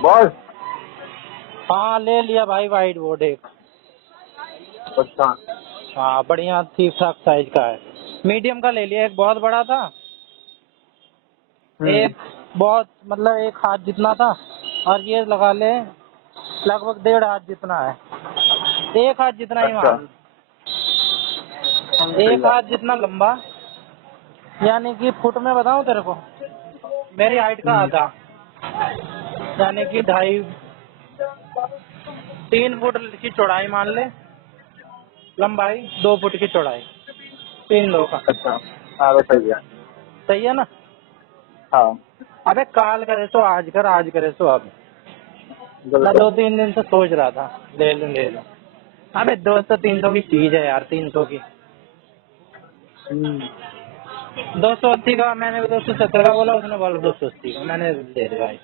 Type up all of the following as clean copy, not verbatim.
Boss. हाँ ले लिया भाई व्हाइट बोर्ड एक। अच्छा। हाँ बढ़िया ठीक ठाक साइज का है। मीडियम का ले लिया, एक बहुत बड़ा था, हम्म। एक बहुत मतलब एक हाथ जितना था, और ये लगा ले लगभग 1.5 हाथ जितना है। एक हाथ जितना ही अच्छा। मान, सही एक है। हाथ जितना लंबा, यानी कि फुट में बताऊं तेरे को, मेरी हाइट का हम्म। आधा, यानी कि 3 फुट की चौड़ाई मान ले, लंबाई 2 फुट की चौड़ाई, 3 2 का। अच्छा। हाँ तो सही है। सही है ना। हाँ अबे काल करे सो आज कर, आज करे सो अब। मैं बिल्कुल। 2 3 दिन से सोच रहा था ले लूं ले लूं। अबे 200 300 की चीज है यार, 300 की। हम्म। 280 का मैंने भी 270 का बोला, उसने बोला 280 का, मैंने दे दिया भाई।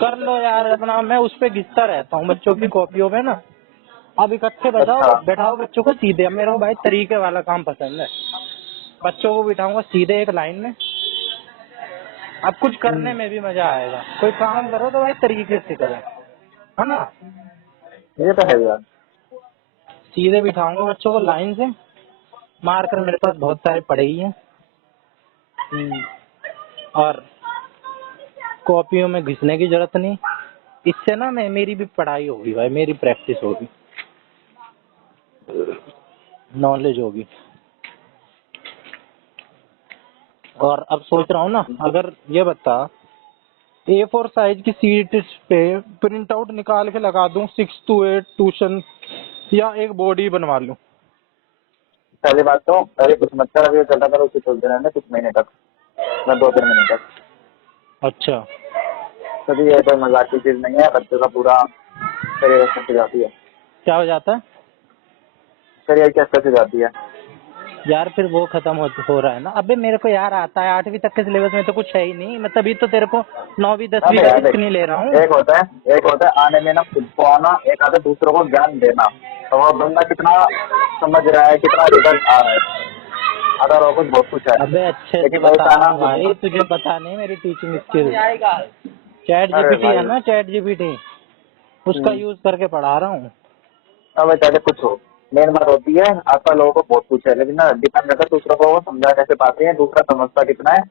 कर लो यार अपना, मैं उस पे घिसता रहता हूँ बच्चों की कॉपियों पे ना। अब इकट्ठे अच्छा। बैठाओ बैठाओ बच्चों को सीधे, अब मेरे को भाई तरीके वाला काम पसंद है। बच्चों को बिठाऊंगा सीधे एक लाइन में, अब कुछ करने में भी मजा आएगा। कोई काम करो तो भाई तरीके से करो, है ना। ये तो है यार। सीधे बिठाऊंगा बच्चों को लाइन से, मार कर मेरे पास बहुत सारे पड़े ही हैं। और कॉपियों में घिसने की जरूरत नहीं। इससे ना मैं मेरी भी पढ़ाई होगी भाई, मेरी प्रैक्टिस होगी, नॉलेज होगी। और अब सोच रहा हूँ ना, अगर ये बता A4 साइज की सीट पे प्रिंट आउट निकाल के लगा दूं 6 to 8 ट्यूशन, या एक बॉडी बनवा लूं। पहली बात तो अरे कुछ मत कर, अभी चलता करो, उसे चलते रहना कुछ महीने तक, मैं 2 3 महीने तक। अच्छा क्योंकि ये कोई मजाक की चीज नहीं है, बच्चों का पूरा करियर अच्छे जाती है। क्या हो जाता है करियर की अच्छे से जाती है। यार, फिर वो खत्म हो रहा है ना। अबे मेरे को यार आता है, 8वीं तक के सिलेबस में तो कुछ है ही नहीं, मैं तभी तो तेरे को 9वीं 10वीं अबे का यार रिस्क देख, नहीं ले रहा हूँ। एक होता है आने में ना खुद को आना, एक आता है दूसरों को ज्ञान देना। तो वो बंदा कितना समझ रहा है, कितना रिजल्ट आ रहा है, अगर वो कुछ बहुत कुछ है। अबे अच्छे से लेकिन बता ऐसा रहा ना हूँ खुद। भाई, तुझे पता नहीं मेरी टीचिंग स्किल। चैट अरे जीपीटी है भाई। ना, चैट जीपीटी, उसका यूज करके पढ़ा रहा हूँ। अब चाहे कुछ हो, मेन बात होती है आपका लोगों को बहुत कुछ है, लेकिन ना डिपेंड करता है दूसरों को वो समझा कैसे पाते हैं, दूसरा समझता कितना है,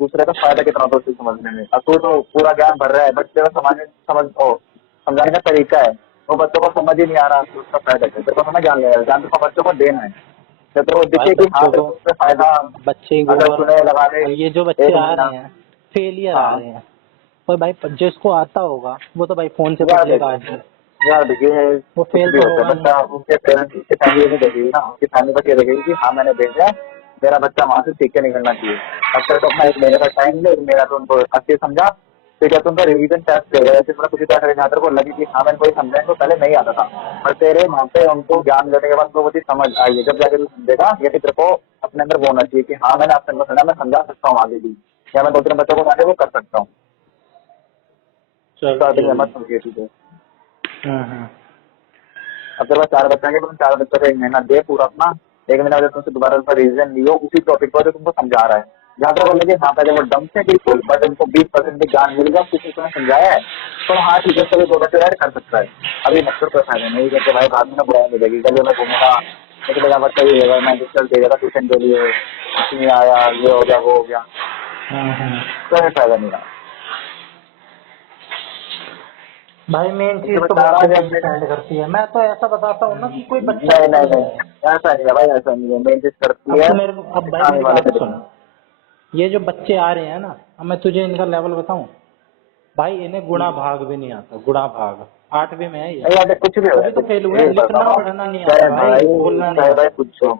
दूसरे का फायदा कितना होता है उसे समझने में। अब तू तो पूरा ज्ञान भर रहा है, बच्चे को समझाने का तरीका है, वो बच्चों को समझ ही नहीं आ रहा तो उसका फायदा क्या? तेरे को हमें ज्ञान लेगा, ज्ञान तो बच्चों को देना है। जब तेरे को भाई दिखे कि हाँ बच्चों तेरे को, को उससे फायदा, बच्चे अगर गोबर, तूने लगा ले अब ये जो बच्चे एक आ महीना। रहे हैं फेलियर आ हाँ। रहे हैं, और भाई जिसको आता होगा वो तो भाई फोन से पढ़ यार देख, लेगा आज, यार देखिए वो कुछ फेल भी तो होता है, होगा नहीं। बच्चा उसके पेरेंट्स उसके फैमिली में देखेगी ना, उसकी फैमिली बस ये देखेगी कि हाँ मैंने भेजा है, मेरा बच्चा वहां से सीख के निकलना चाहिए। अब तेरे को अपना 1 महीने का टाइम ले, 1 महीना तो उनको अच्छे से समझा, फिर क्या तुमका रिवीजन टेस्ट ले रहे, मतलब कुछ क्या करेगा, तेरे को लगे कि हाँ मैंने कोई समझा, इनको पहले नहीं आता था, पर तेरे वहाँ पे उनको ज्ञान देने के बाद तो वो चीज समझ आई है, जब जाके तू समझेगा, ये कि तेरे को अपने अंदर वो होना चाहिए कि हाँ मैंने आपसे समझा, मैं समझा सकता हूँ आगे भी, या मैं 2 3 बच्चों को आगे वो कर सकता हूँ। चल स्टार्टिंग में ठीक मत है। समझिए चीजें। हम्म। अब तेरे पास 4 बच्चे हैं, तुम 4 बच्चों को 1 महीना दे पूरा अपना, 1 महीना बाद तुमसे दोबारा उसका रिवीजन लियो उसी टॉपिक पर जो तुमको समझा रहा है, जहाँ तक लगे हाँ पहले वो डम से बिल्कुल, बट उनको 20% भी ज्ञान मिल गया किसी को समझाया है, तो हाँ ठीक है चलो 2 बच्चे ऐड कर सकता है। अभी मत कर, कोई फायदा नहीं करके भाई, बाद में ना बुराई मिलेगी, गले में घूमेगा, निकलेगा बच्चा ये लेगा, मैं डिस्टर्ब दे देगा ट्यूशन के लिए, कुछ नहीं आया, ये हो गया वो हो गया, हम्म। कोई फायदा नहीं रहा। भाई मेन इसलिए चीज मैं तो चाह रहा बच्चे हूँ पे कि डिपेंड करती है। मैं तो ऐसा बताता हूँ ना कि कोई बच्चा नहीं नहीं निकल नहीं, जाए। ऐसा नहीं है भाई, ऐसा नहीं है, मेन चीज करती अब है तो मेरे को, अब भाई सामने मेरी वाले बात पे सुन, डिपेंड। ये जो बच्चे आ रहे हैं ना, अब मैं तुझे इनका लेवल बताऊं भाई, इन्हें गुणा भाग भी नहीं आता, गुणा भाग 8वीं में है ये, नहीं यार कुछ भी हो तभी यार, तो फेल हुए। ये बता लिखना रहा हूँ, पढ़ना नहीं आता चाहे भाई, भाई बोलना नहीं चाहे भाई आता। कुछ हो,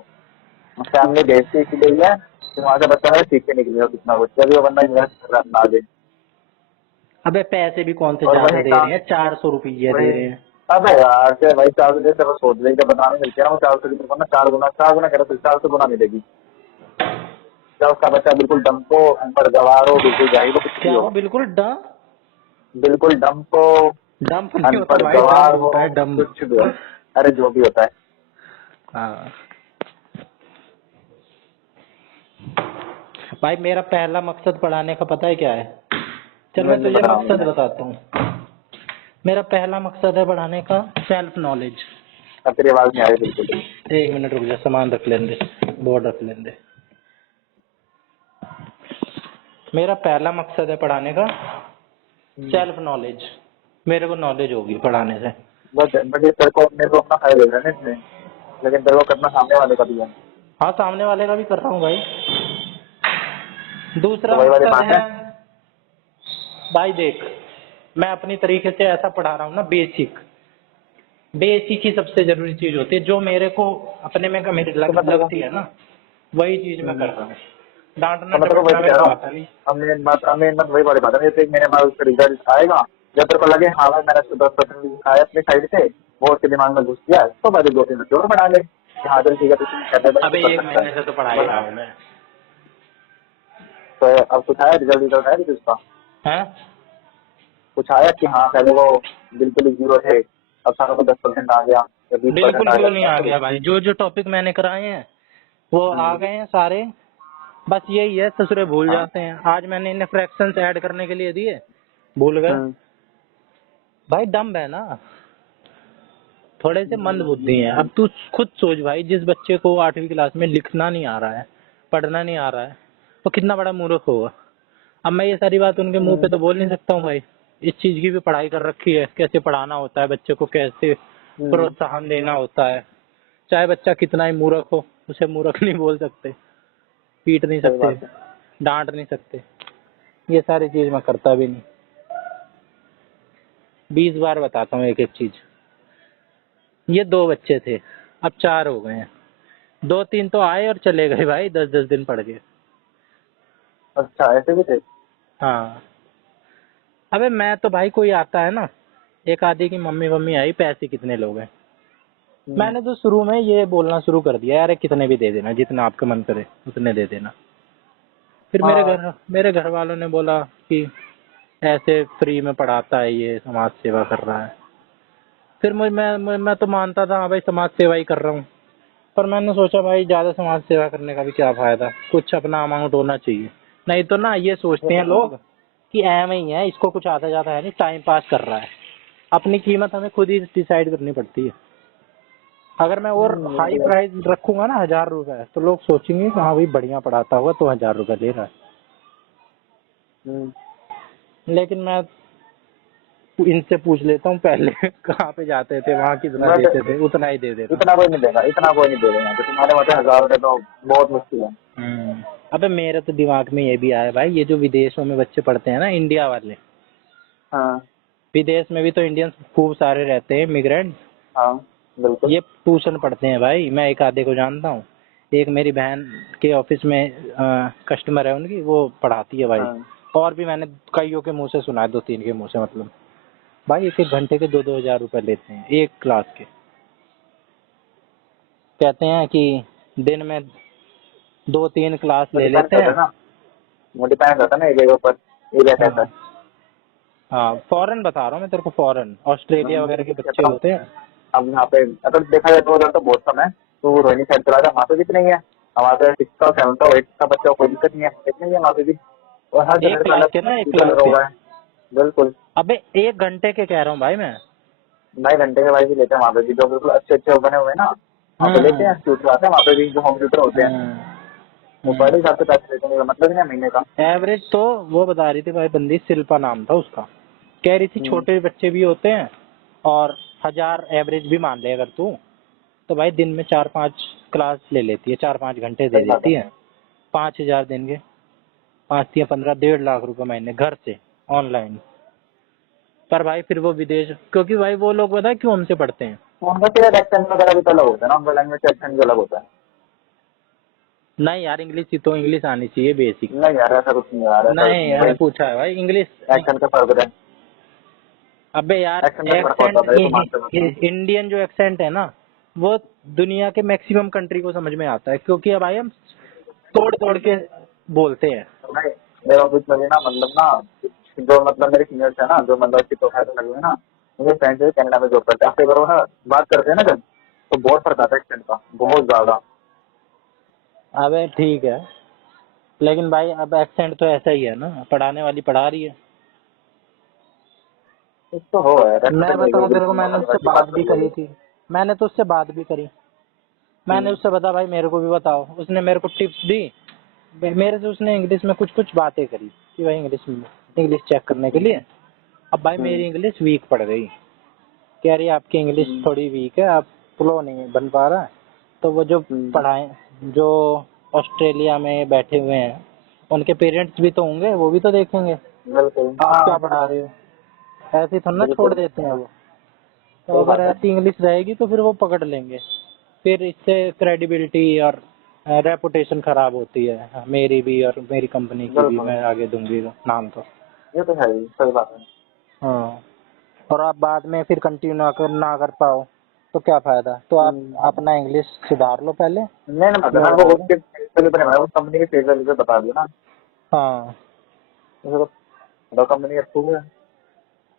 फैमिली भेजती इसीलिए है कि वहां से बच्चा मेरे सीख के निकलेगा कितना कुछ, तभी वो बंदा इन्वेस्ट कर रहा है अपना आगे। अबे पैसे भी कौन से और ज्यादा वही दे रहे काम, हैं, 400 रुपये दे वही, रहे हैं। अबे यार चाहे भाई 400 जैसे बस सोच रही जब बनाने मिलते हैं वो 400 की दुकान में 4 गुना कह रहा तो 400 गुना मिलेगी। क्या उसका बच्चा बिल्कुल डम को, अनपढ़ गवार हो, बिल्कुल जाहिल हो, कुछ भी क्या हो, हो बिल्कुल बिल्कुल डम को, डंप नहीं होता अनपढ़ भाई, डम्प गवार हो, होता है डम्प। कुछ भी हो, अरे जो भी होता है। हाँ भाई, मेरा पहला मकसद पढ़ाने का पता है क्या है? चल मैं नहीं तुझे बता रहा मकसद हूँ। बताता हूँ। मेरा पहला मकसद है पढ़ाने का सेल्फ नॉलेज। अब तेरी आवाज नहीं आ रही बिल्कुल भी। 1 मिनट रुक जा, सामान रख लेने दे, बोर्ड रख लेने दे। मेरा पहला मकसद है पढ़ाने का सेल्फ नॉलेज। मेरे को नॉलेज होगी पढ़ाने से। बट ये तेरे को मेरे को अपना फायदा देना है ना इसमें, लेकिन तेरे को करना सामने वाले का भी है। हाँ, सामने वाले का भी कर रहा हूँ भाई। तो दूसरा वही वाली मकसद बात है है। भाई देख, मैं अपनी तरीके से ऐसा पढ़ा रहा हूँ ना, बेसिक बेसिक ही सबसे जरूरी चीज होती है, जो मेरे को अपने में मेरी तो मैं तेरे को लगती है ना, वही चीज मैं कर रहा हूँ। डांटना तो मैं तेरे को डपटना वही मेरे कह को रहा हूँ। आता नहीं। अब मेन बात वही बात है, जैसे एक महीने बाद उसका रिजल्ट आएगा, जब तेरे को लगे हाँ भाई मैंने 10% दिखाया अपनी साइड से, वो उसके दिमाग में घुस गया, तो बाद 2-3 बच्चों को पढ़ा ले कि हाँ चल ठीक है, तुम कहते भाई तू अबे कर 1 महीने सकता है। से तो पढ़ा ही बस रहा हूँ मैं। तो अब कुछ आया, रिजल्ट रिजल्ट आया कुछ उसका? हैं? कुछ आया कि हाँ पहले वो बिल्कुल ही जीरो थे, अब सारों को 10% आ गया या 20% बिल्कुल आ गया, क्यों नहीं तो आ ऐसा गया कुछ? भाई, जो जो टॉपिक मैंने कराए हैं वो आ गए हैं सारे। बस यही है, ससुरे भूल हाँ। जाते हैं। आज मैंने इन्हें फ्रैक्शंस ऐड करने के लिए दिए, भूल गए। भाई दम है ना, थोड़े से मंद बुद्धि हैं। अब तू खुद सोच भाई, जिस बच्चे को 8वीं क्लास में लिखना नहीं आ रहा है, पढ़ना नहीं आ रहा है, वो कितना बड़ा मूर्ख होगा। अब मैं ये सारी बात उनके मुंह पे तो बोल नहीं सकता हूँ भाई। इस चीज की भी पढ़ाई कर रखी है, कैसे पढ़ाना होता है बच्चे को, कैसे प्रोत्साहन देना होता है। चाहे बच्चा कितना ही मूर्ख हो, उसे मूर्ख नहीं बोल सकते, पीट नहीं सही सकते, बात है। डांट नहीं सकते। ये सारी चीज मैं करता भी नहीं। 20 बार बताता हूँ एक एक चीज। ये 2 बच्चे थे, अब 4 हो गए हैं। 2-3 तो आए और चले गए भाई, 10-10 दिन पढ़ के। अच्छा ऐसे भी थे? हाँ। अबे मैं तो भाई, कोई आता है ना, एक आदि की मम्मी मम्मी आई, पैसे कितने लोग हैं, मैंने तो शुरू में ये बोलना शुरू कर दिया, अरे कितने भी दे देना, जितना आपका मन करे उतने दे देना। फिर हाँ मेरे घर वालों ने बोला कि ऐसे फ्री में पढ़ाता है, ये समाज सेवा कर रहा है। फिर मैं तो मानता था हाँ भाई, समाज सेवा ही कर रहा हूँ। पर मैंने सोचा भाई, ज्यादा समाज सेवा करने का भी क्या फायदा, कुछ अपना अमाउंट होना चाहिए। नहीं तो ना ये सोचते हैं लोग कि एम ही है, इसको कुछ आता जाता है नहीं, टाइम पास कर रहा है। अपनी कीमत हमें खुद ही डिसाइड करनी पड़ती है। अगर मैं और ये हाई भी है। प्राइस रखूंगा ना, 1000 रुपए, तो लोग सोचेंगे कि हाँ भाई बढ़िया पढ़ाता होगा तो 1000 रुपए ले रहा है। हम्म, लेकिन मैं इनसे पूछ लेता हूँ पहले कहाँ पे जाते थे, वहाँ कितना बट देते थे, उतना ही दे देता हूँ। इतना कोई नहीं देगा, इतना कोई नहीं देगा, तो तुम्हारे वहाँ 1000 रुपये तो बहुत मुश्किल है। अबे मेरे तो दिमाग में ये भी आया भाई, ये जो विदेशों में बच्चे पढ़ते हैं ना, इंडिया वाले, हाँ विदेश में भी तो इंडियंस खूब सारे रहते हैं, इमिग्रेंट। हाँ बिल्कुल। ये ट्यूशन पढ़ते हैं भाई, मैं एक आधे को जानता हूँ। एक मेरी बहन के ऑफिस में कस्टमर है उनकी, वो पढ़ाती है भाई। हाँ और भी मैंने कईयों के मुंह से सुना है, 2-3 के मुंह से, मतलब भाई 1-1 घंटे के 2-2 हजार रुपए लेते हैं एक क्लास के। कहते हैं कि दिन में 2-3 क्लास वो ले डिपेंड लेते करता हैं। है ना, वो डिपेंड करता है ना एरिया के ऊपर, एरिया कैसा हाँ हाँ, फॉरेन बता रहा हूँ मैं तेरे को, फॉरेन ऑस्ट्रेलिया है। वगैरह के बच्चे कहता हूँ, होते हैं। अब यहाँ पे अगर देखा जाए 2000 तो बहुत कम है। तो रोहिणी साइड चला जाए, वहाँ पे भी इतना ही है। हमारे पे 6 का 7 का 8 का बच्चा, कोई दिक्कत नहीं है, इतना ही है वहाँ पे भी। और हर एक जगह का क्लास अलग के ना, एक टीचर क्लास लगा के। हुआ है। बिल्कुल। अबे 1 घंटे के कह रहा हूँ भाई मैं। 2.5 घंटे के बाद भी लेते हैं वहाँ पे भी, जो बिल्कुल अच्छे अच्छे बने हुए हैं ना, वहाँ पे लेते हैं, ट्यूटर आते हैं वहाँ पे भी, जो होम ट्यूटर होते हैं। वो बड़े हिसाब से पैसे लेते हैं, मतलब नहीं है महीने का। एवरेज तो वो बता रही थी भाई बंदी, शिल्पा नाम था उसका, कह रही थी छोटे बच्चे भी होते हैं, और 1000 एवरेज भी मान ले अगर तू, तो भाई दिन में 4-5 क्लास ले लेती है, 4-5 घंटे दे सही बात है। देती है। 5000 दिन के, 5 या 15, 1.5 लाख रुपए महीने घर से, ऑनलाइन। पर भाई फिर वो विदेश, क्योंकि भाई वो लोग पता है क्यों हमसे पढ़ते हैं। तो उनका फिर एक्सेंट वगैरह भी तो अलग होता है ना, उनका लैंग्वेज का एक्सेंट भी अलग होता है। नहीं यार, इंग्लिश तो इंग्लिश आनी चाहिए बेसिक। नहीं यार ऐसा कुछ नहीं है यार, ऐसा कुछ नहीं नहीं है यार, भाई। पूछा है भाई इंग्लिश। एक्सेंट का फर्क है। अबे यार, एक्सेंट में फर्क होता एक्सेंट, है, ये तो मानते हो। इंडियन जो एक्सेंट है ना, वो दुनिया के मैक्सिमम कंट्री को समझ में आता है, क्योंकि अब भाई हम तोड़ तोड़ के बोलते हैं। नहीं मेरा ऑफिस में भी ना, मतलब ना, जो मतलब मेरे सीनियर्स है ना, जो मतलब अच्छी प्रोफाइल लगे हुए हैं ना, मुझे फ्रेंड्स है कनाडा में जॉब करते हैं, आपसे करो ना बात करते हैं ना जब, तो बहुत फर्क आता है एक्सेंट का, बहुत ज्यादा। अबे ठीक है, लेकिन भाई अब एक्सेंट तो ऐसा ही है ना, पढ़ाने वाली पढ़ा रही है, कुछ तो हो यार, मैं बताऊं तेरे को, मैंने उससे वैसी बात बात भी करी करी है। थी। मैंने तो उससे बात भी करी। मैंने उससे बता भाई मेरे को भी बताओ, उसने मेरे को टिप्स दी। मेरे से उसने इंग्लिश में कुछ कुछ बातें करी कि भाई इंग्लिश चेक करने के लिए। अब भाई हम्म, मेरी इंग्लिश वीक पड़ गई। कह रही आपकी इंग्लिश हम्म, थोड़ी वीक है, आप फ्लो नहीं बन पा रहा है। तो वो जो हम्म, पढ़ाए, जो ऑस्ट्रेलिया में बैठे हुए हैं, उनके पेरेंट्स भी तो होंगे, वो भी तो देखेंगे बिल्कुल आप क्या हाँ, पढ़ा रहे हो। ऐसे थोड़ा ना छोड़ बिल्कुल देते हैं वो। तो सही अगर बात है। ऐसी इंग्लिश रहेगी तो फिर वो पकड़ लेंगे। फिर इससे क्रेडिबिलिटी और रेपुटेशन खराब होती है, मेरी भी और मेरी कंपनी की भी। बिल्कुल, मैं आगे दूंगी नाम तो। ये तो है ही, सही बात है। हाँ। और आप बाद में फिर कंटिन्यू ना कर पाओ तो क्या फायदा। तो आप हम्म, अपना इंग्लिश सुधार लो पहले। नहीं ना मैं बताना, वो बता दूं। उसके पहले तो नहीं बनाया, उस कंपनी के फेस वैल्यू पे बता दिया ना। हाँ। मुझे तो कंपनी अच्छी है।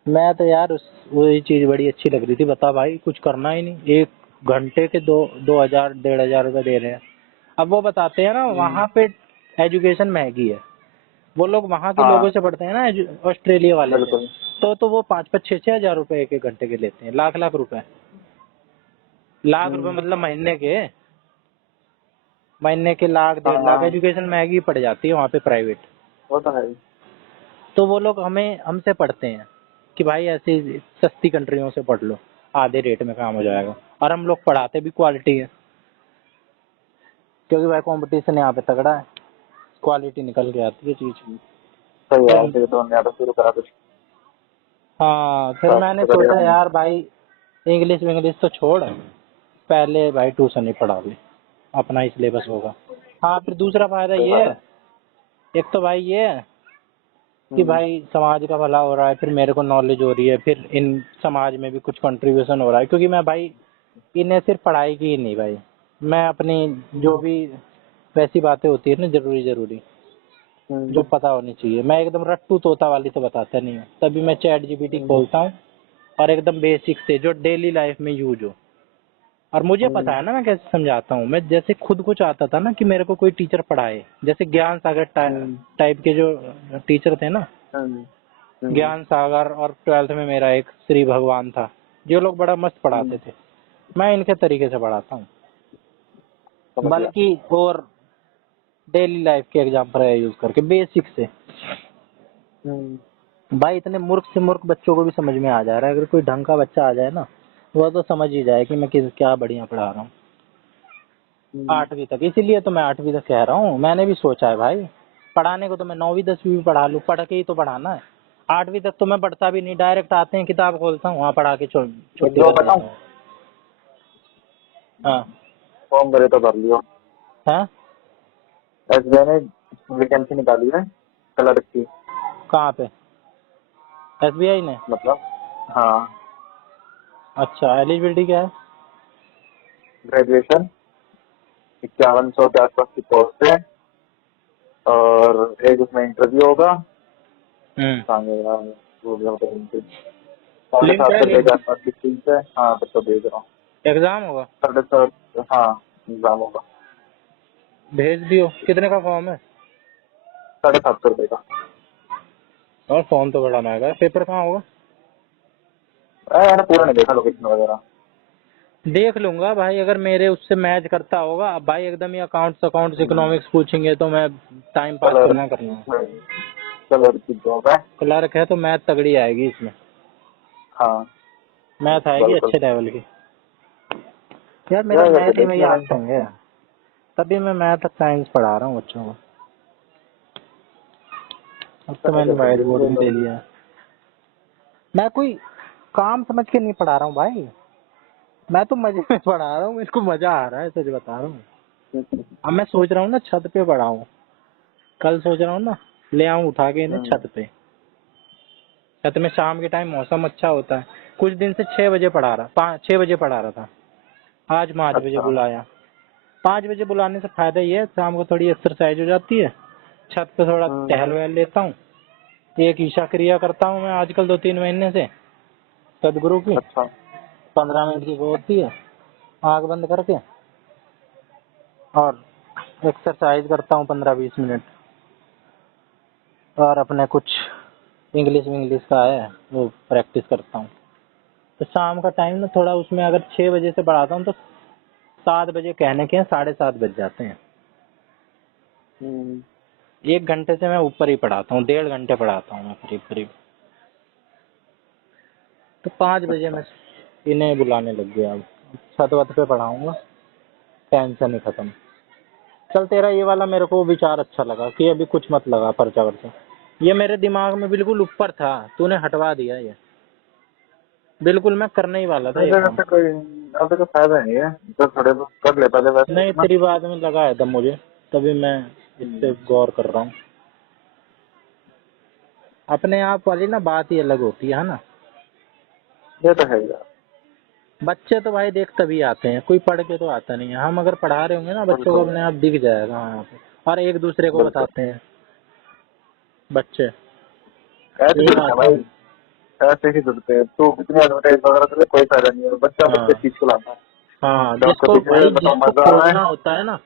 मैं तो यार वही चीज बड़ी अच्छी लग रही थी। बता भाई कुछ करना ही नहीं, 1 घंटे के 2,000 1,500 रुपए दे रहे हैं। अब वो बताते हैं ना हम्म, वहाँ पे एजुकेशन महंगी है। वो लोग वहाँ के लोगों हाँ से पढ़ते हैं ना, ऑस्ट्रेलिया वाले से। बिल्कुल। तो वो 5-5 6-6 हजार रुपए 1-1 घंटे के लेते हैं। लाख लाख रुपए। लाख रुपए हम्म, मतलब महीने के लाख हाँ 1.5 लाख। हाँ, एजुकेशन महंगी पड़ जाती है वहाँ पे प्राइवेट। वो तो है ही। तो वो लोग हमसे पढ़ते हैं कि भाई ऐसी सस्ती कंट्रियों से पढ़ लो, आधे रेट में काम हो जाएगा। और हम लोग पढ़ाते भी क्वालिटी है, क्योंकि भाई कंपटीशन यहाँ पे तगड़ा है। क्वालिटी निकल के आती है चीज। सही है, फिर फिर तो हमने तो शुरू करा कुछ। हाँ, फिर साफ मैंने तो करेगा सोचा नहीं। यार भाई इंग्लिश इंग्लिश तो छोड़, पहले भाई ट्यूशन ही पढ़ा ले, अपना ही सिलेबस होगा। हाँ, फिर दूसरा फायदा सही ये बात है। है। एक तो भाई ये है कि हम्म, भाई समाज का भला हो रहा है, फिर मेरे को नॉलेज हो रही है, फिर इन समाज में भी कुछ कंट्रीब्यूशन हो रहा है। क्योंकि मैं भाई इन्हें सिर्फ पढ़ाई की ही नहीं भाई, मैं अपनी जो भी वैसी बातें होती है ना जरूरी जरूरी, जो हम्म, पता होनी चाहिए, मैं एकदम रट्टू तोता वाली तो बताता नहीं हूँ। तभी मैं चैट जीपीटी हम्म, खोलता हूँ और एकदम बेसिक से जो डेली लाइफ में यूज हो। और मुझे पता हम्म, है ना मैं कैसे समझाता हूँ। मैं जैसे खुद को चाहता था ना कि मेरे को कोई टीचर पढ़ाए, जैसे ज्ञान सागर हम्म, टाइप के जो टीचर थे ना, हम्म, हम्म, ज्ञान सागर, और 12th में मेरा एक श्री भगवान था। जो लोग बड़ा मस्त पढ़ाते हम्म, थे, मैं इनके तरीके से पढ़ाता हूँ। समझ गया। बल्कि और डेली लाइफ के एग्जाम्पल यूज करके बेसिक से। हम्म, भाई इतने मूर्ख से मूर्ख बच्चों को भी समझ में आ जा रहा है। अगर कोई ढंग का बच्चा आ जाए ना, वो तो समझ ही जाए कि मैं क्या बढ़िया पढ़ा रहा हूँ। हम्म, 8वीं तक, इसीलिए तो मैं 8वीं तक कह रहा हूँ। मैंने भी सोचा है भाई पढ़ाने को, तो मैं 9वीं 10वीं भी पढ़ा लूँ, पढ़ के ही तो पढ़ाना है। 8वीं तक तो मैं पढ़ता भी नहीं, डायरेक्ट आते हैं किताब खोलता हूँ, वहाँ पढ़ा के एक छुट्टी जॉब कर बताऊं, देता हूँ। हाँ। फॉर्म भरे तो भर लियो। हाँ। एसबीआई ने वैकेंसी निकाली है क्लर्क की। कहाँ पे? एसबीआई ने? मतलब हाँ, अच्छा, एलिजिबिलिटी क्या है? ग्रेजुएशन, 5100 के आसपास की पोस्ट है। और एक उसमें इंटरव्यू होगा। हम्म। सांगेगा, भूल गया मतलब, साढ़े लिंक सात है, सौ रुपये के लिंक? आसपास की फीस है। हाँ तब तो भेज रहा हूँ। एग्जाम होगा? 750, हाँ एग्जाम होगा। भेज दियो। कितने का फॉर्म है? 750 रुपये का। और फॉर्म तो बड़ा महंगा है। पेपर कहाँ होगा? मैंने पूरा नहीं देखा लोकेशन वगैरह। देख लूंगा भाई, अगर मेरे उससे मैच करता होगा। अब भाई एकदम ही अकाउंट्स अकाउंट्स हम्म, इकोनॉमिक्स पूछेंगे तो मैं टाइम पास कलर करना करना। कलर की जॉब है। क्लर्क है तो मैथ तगड़ी आएगी इसमें। हाँ मैथ आएगी बिल्कुल। अच्छे लेवल की। यार मेरा ट्राई करके मैथ ही में देख ही लिया भाई। आसंग है, तभी मैं मैथ साइंस पढ़ा रहा हूँ बच्चों को। अब तो ट्राई मैंने करके व्हाइट देख बोर्ड लिया भी ले लोगे। लिया है। मैं कोई काम समझ के नहीं पढ़ा रहा हूँ भाई, मैं तो मजे में पढ़ा रहा हूँ। मेरे को मजा आ रहा है, सच बता रहा हूँ। अब मैं सोच रहा हूँ ना छत पे पढ़ाऊँ। कल सोच रहा हूँ ना ले आऊँ उठा के इन्हें छत पे। छत में शाम के टाइम मौसम अच्छा होता है। कुछ दिन से 6 बजे पढ़ा रहा, 5-6 बजे पढ़ा रहा था। आज 5 बजे अच्छा। बुलाया। 5 बजे बुलाने से फायदा ये है, शाम को थोड़ी एक्सरसाइज हो जाती है। छत पे थोड़ा हम्म, टहल वहल लेता हूँ। एक ईशा क्रिया करता हूँ मैं आजकल 2-3 महीने से, सदगुरु की। अच्छा। 15 मिनट की वो होती है, आंख बंद करके। और एक्सरसाइज करता हूँ 15-20 मिनट। और अपने कुछ इंग्लिश इंग्लिश का है, वो प्रैक्टिस करता हूँ। तो शाम का टाइम ना थोड़ा उसमें अगर 6 बजे से पढ़ाता हूँ तो 7 बजे कहने के 7:30 बज जाते हैं। 1 घंटे से मैं ऊपर ही पढ़ाता हूँ, 1.5 घंटे पढ़ाता हूँ मैं करीब करीब। तो 5 बजे मैं इन्हें बुलाने लग गया। अब छत वत पे पढ़ाऊंगा, टेंशन ही खत्म। चल तेरा ये वाला मेरे को विचार अच्छा लगा कि अभी कुछ मत लगा पर्चा वर्चा। ये मेरे दिमाग में बिल्कुल ऊपर था, तूने हटवा दिया ये। बिल्कुल मैं करने ही वाला था ये मेरे काम। से कोई अब तो फायदा नहीं है, तो थोड़े बहुत कर लेता था वैसे नहीं, इतना। तेरी बात में लगा है दम मुझे, तभी मैं इस पे गौर कर रहा हूँ। अपने आप वाली ना बात ही अलग होती है ना। ये तो है यार। बच्चे तो भाई देख तभी आते हैं, कोई पढ़ के तो आता नहीं है। हम अगर पढ़ा रहे होंगे ना बच्चों को, बिल्कुल अपने आप दिख जाएगा वहाँ पे, और एक दूसरे को बिल्कुल। बताते हैं बच्चे। ऐसे ये ही है बात है। भाई, ऐसे ही जुड़ते हैं। तो कितनी एडवर्टाइज वगैरह से कोई फायदा नहीं है, बच्चा बच्चे हाँ चीज को लाता है। हाँ, तो आपको जिसको पीछे भाई बताओ जिसको मजा आ रहा खोजना है। होता है ना,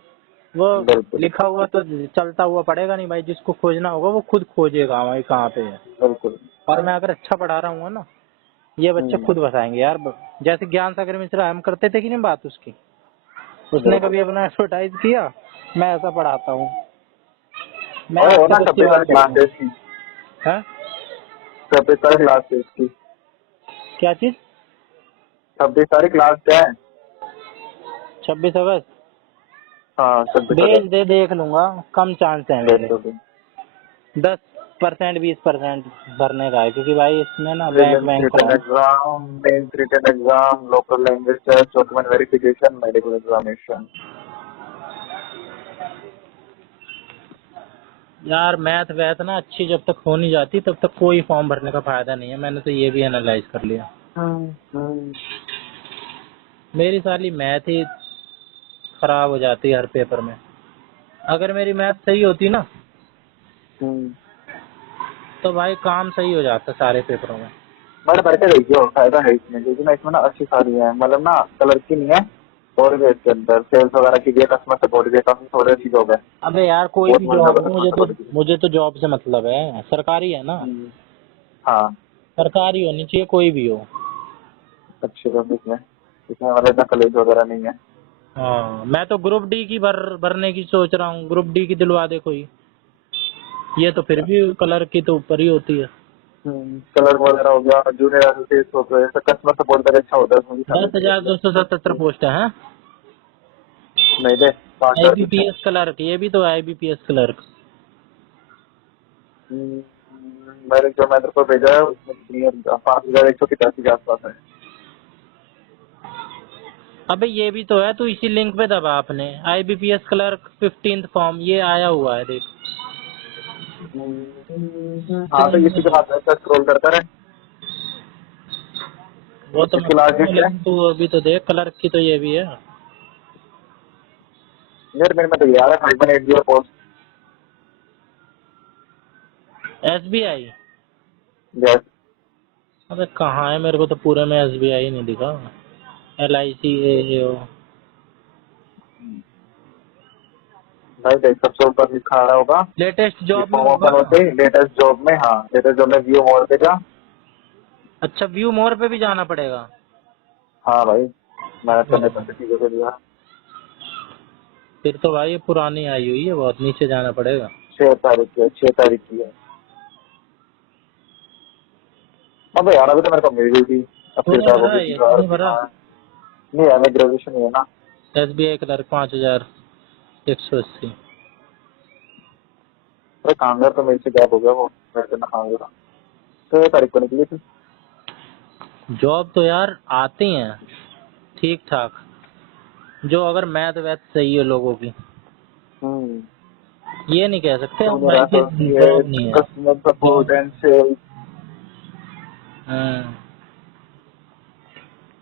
वो बिल्कुल लिखा हुआ तो चलता हुआ पढ़ेगा नहीं भाई। जिसको खोजना होगा वो खुद खोजेगा भाई कहाँ पे है। बिल्कुल। और मैं अगर अच्छा पढ़ा रहा हूँ ना, ये बच्चे हम्म, खुद बताएंगे यार। जैसे ज्ञान सागर मिश्रा, हम करते थे कि नहीं बात उसकी, उसने बिल्कुल। कभी अपना एडवर्टाइज किया, मैं ऐसा पढ़ाता हूँ, मैं और वो आपसे ना बच्चे 26 और सारी क्लास करूँगा। है इसकी, है 26 सारी क्लास है इसकी। क्या चीज? 26 सारी क्लास क्या है। 26 अगस्त? हाँ 26 भेज अगस्त। दे, देख लूंगा। कम चांस है देख मेरे, लो तुम। 10% 20% भरने का है, क्योंकि भाई इसमें ना बैंक प्रीलिम्स बैंक रिटन है। Exam, mains written exam, local language test, document verification, medical examination. यार मैथ वैथ ना अच्छी जब तक हो नहीं जाती तब तक कोई फॉर्म भरने का फायदा नहीं है। मैंने तो ये भी एनालाइज कर लिया। हम्म। मेरी साली मैथ ही खराब हो जाती है हर पेपर में। अगर मेरी मैथ सही होती ना हम्म। तो भाई काम सही हो जाता सारे पेपरों में। मैंने पढ़ के देखियो, फायदा है इसमें, क्योंकि ना इसमें ना अच्छी सारी है, मतलब ना कलर की नहीं है। और भी इसके अंदर सेल्स वगैरह की भी है, कस्टमर सपोर्ट भी है, काफी थोड़ी अच्छी जॉब है। अबे यार कोई बहुत भी मजा जॉब आता हो, है कस्टमर सपोर्ट की। मुझे तो जॉब से मतलब है, सरकारी है ना। हाँ सरकारी होनी चाहिए कोई भी हो। अच्छी जॉब इसमें, इसमें मतलब इतना कॉलेज वगैरह नहीं है। हाँ, मैं तो ग्रुप डी की भरने की सोच रहा हूँ। ग्रुप डी की दिलवा दे कोई। ये तो फिर भी कलर की तो ऊपर ही होती है। कलर वगैरह हो गया, जूनियर एसोसिएट हो गया, कस्टमर सपोर्ट का अच्छा होता है, उसमें भी दस सैलरी हजार अच्छी दो है। सौ सतहत्तर पोस्ट है। नहीं दे 5,000 कुछ है। आईबीपीएस क्लर्क, ये भी तो है आईबीपीएस क्लर्क। मैंने जो मैं तेरे को भेजा है उसमें कितनी है, 5,185 के आसपास है। अबे ये भी तो है, तू इसी लिंक पे दबा आपने, आईबीपीएस क्लर्क 15th फॉर्म, ये आया हुआ है देख। हाँ तो इसी के बाद ऐसा स्क्रॉल करता रहे। वो तो मैं इसकी लास्ट करूँगा, डेट क्या लेकिन है। तू अभी तो देख, क्लर्क की तो ये भी है। यार मेरे में तो यार 5,8 पोस्ट। एसबीआई? यस। अबे कहाँ है, मेरे को तो पूरे में एसबीआई नहीं दिखा। LIC AAO। भाई देख सबसे ऊपर लिखा आ रहा होगा। लेटेस्ट ये जॉब में फॉर्म होगा ओपन ना? होते ही लेटेस्ट जॉब में, हाँ लेटेस्ट जॉब में व्यू मोड पे जा। अच्छा, व्यू मोर पे भी जाना पड़ेगा? हाँ भाई, मेहनत करने हाँ। पर चीजों के लिए। फिर तो भाई ये पुरानी आई हुई है, बहुत नीचे जाना पड़ेगा। 6 तारीख की है, 6 तारीख की है। अबे यार अभी तो मेरे को मिल गई थी, अब फिर तूने क्या भरा होगी है ये, यार तूने कि भरा? हाँ। नहीं यार मैं ग्रेजुएशन ही है ना। SBI clerk 5,180। अरे कांगड़ तो मेरे से गैप हो गया, वो मेरे से नहाऊंगा। 6 तारीख को निकली थी। जॉब तो यार आती हैं ठीक ठाक, जो अगर मैथ वैथ सही है लोगों की। हम्म। ये नहीं कह सकते हम जूनियर भाई कि जॉब एसोसिएट, नहीं है। Customer support job. And sales.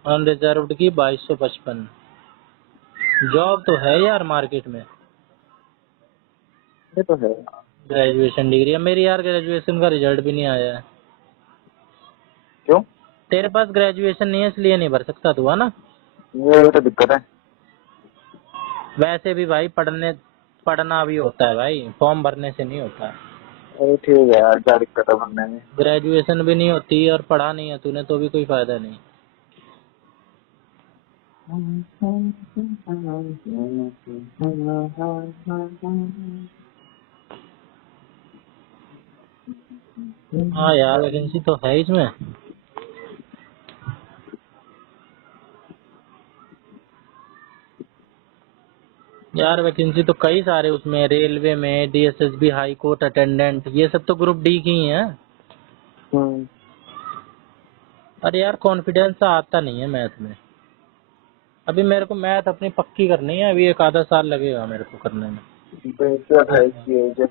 Unreserved की 2255। जॉब तो है यार मार्केट में। ये तो है। ग्रेजुएशन डिग्री है मेरी यार, ग्रेजुएशन का रिजल्ट भी नहीं आया है। क्यों। तेरे पास ग्रेजुएशन नहीं है इसलिए नहीं भर सकता तू, है ना? ये तो दिक्कत है। वैसे भी भाई पढ़ना भी होता है भाई, फॉर्म भरने से नहीं होता है। अरे ठीक है यार, क्या दिक्कत है बनने में। ग्रेजुएशन भी नहीं होती और पढ़ा नहीं है तूने तो भी कोई फायदा नहीं। हाँ यार वैकेंसी तो है इसमें। यार वैकेंसी तो कई सारे उसमें, रेलवे में, डीएसएसबी, हाई कोर्ट अटेंडेंट, ये सब तो ग्रुप डी की ही है। अरे यार कॉन्फिडेंस आता नहीं है मैथ में। अभी मेरे को मैथ अपनी पक्की करनी है, अभी एक आधा साल लगेगा मेरे को करने में। तो 28 की एज है।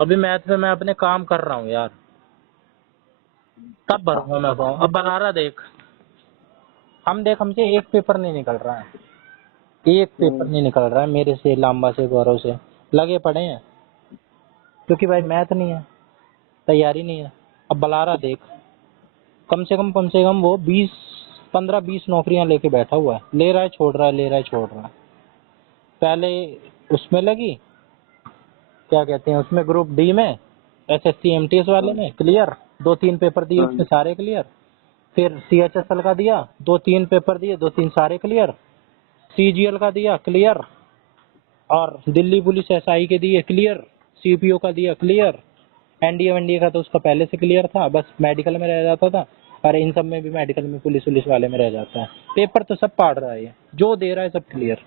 अभी मैथ में मैं अपने काम कर रहा हूँ यार, तब भरूंगा मैं फॉर्म। अब बना रहा देख, देख हमसे एक पेपर नहीं निकल रहा है, एक पेपर नहीं निकल रहा है मेरे से, लांबा से, गौरव से लगे पड़े हैं, क्योंकि भाई मैथ नहीं है, तैयारी नहीं है। अब बलारा देख, कम से कम वो 15-20 नौकरियां लेके बैठा हुआ है, ले रहा है छोड़ रहा है, ले रहा है छोड़ रहा है। पहले उसमें लगी, क्या कहते हैं उसमें, ग्रुप डी में, एसएससी एमटीएस वाले में क्लियर, 2-3 पेपर दिए उसमें सारे क्लियर। फिर सीएचएसएल का दिया, 2-3 पेपर दिए, 2-3 सारे क्लियर। सीजीएल का दिया क्लियर, और दिल्ली पुलिस एसआई के दिए क्लियर, सीपीओ का दिया क्लियर। एनडीए वनडीए का तो उसका पहले से क्लियर था, बस मेडिकल में रह जाता था। और इन सब में भी मेडिकल में पुलिस वाले में रह जाता है। पेपर तो सब पाड़ रहा है ये, जो दे रहा है सब क्लियर।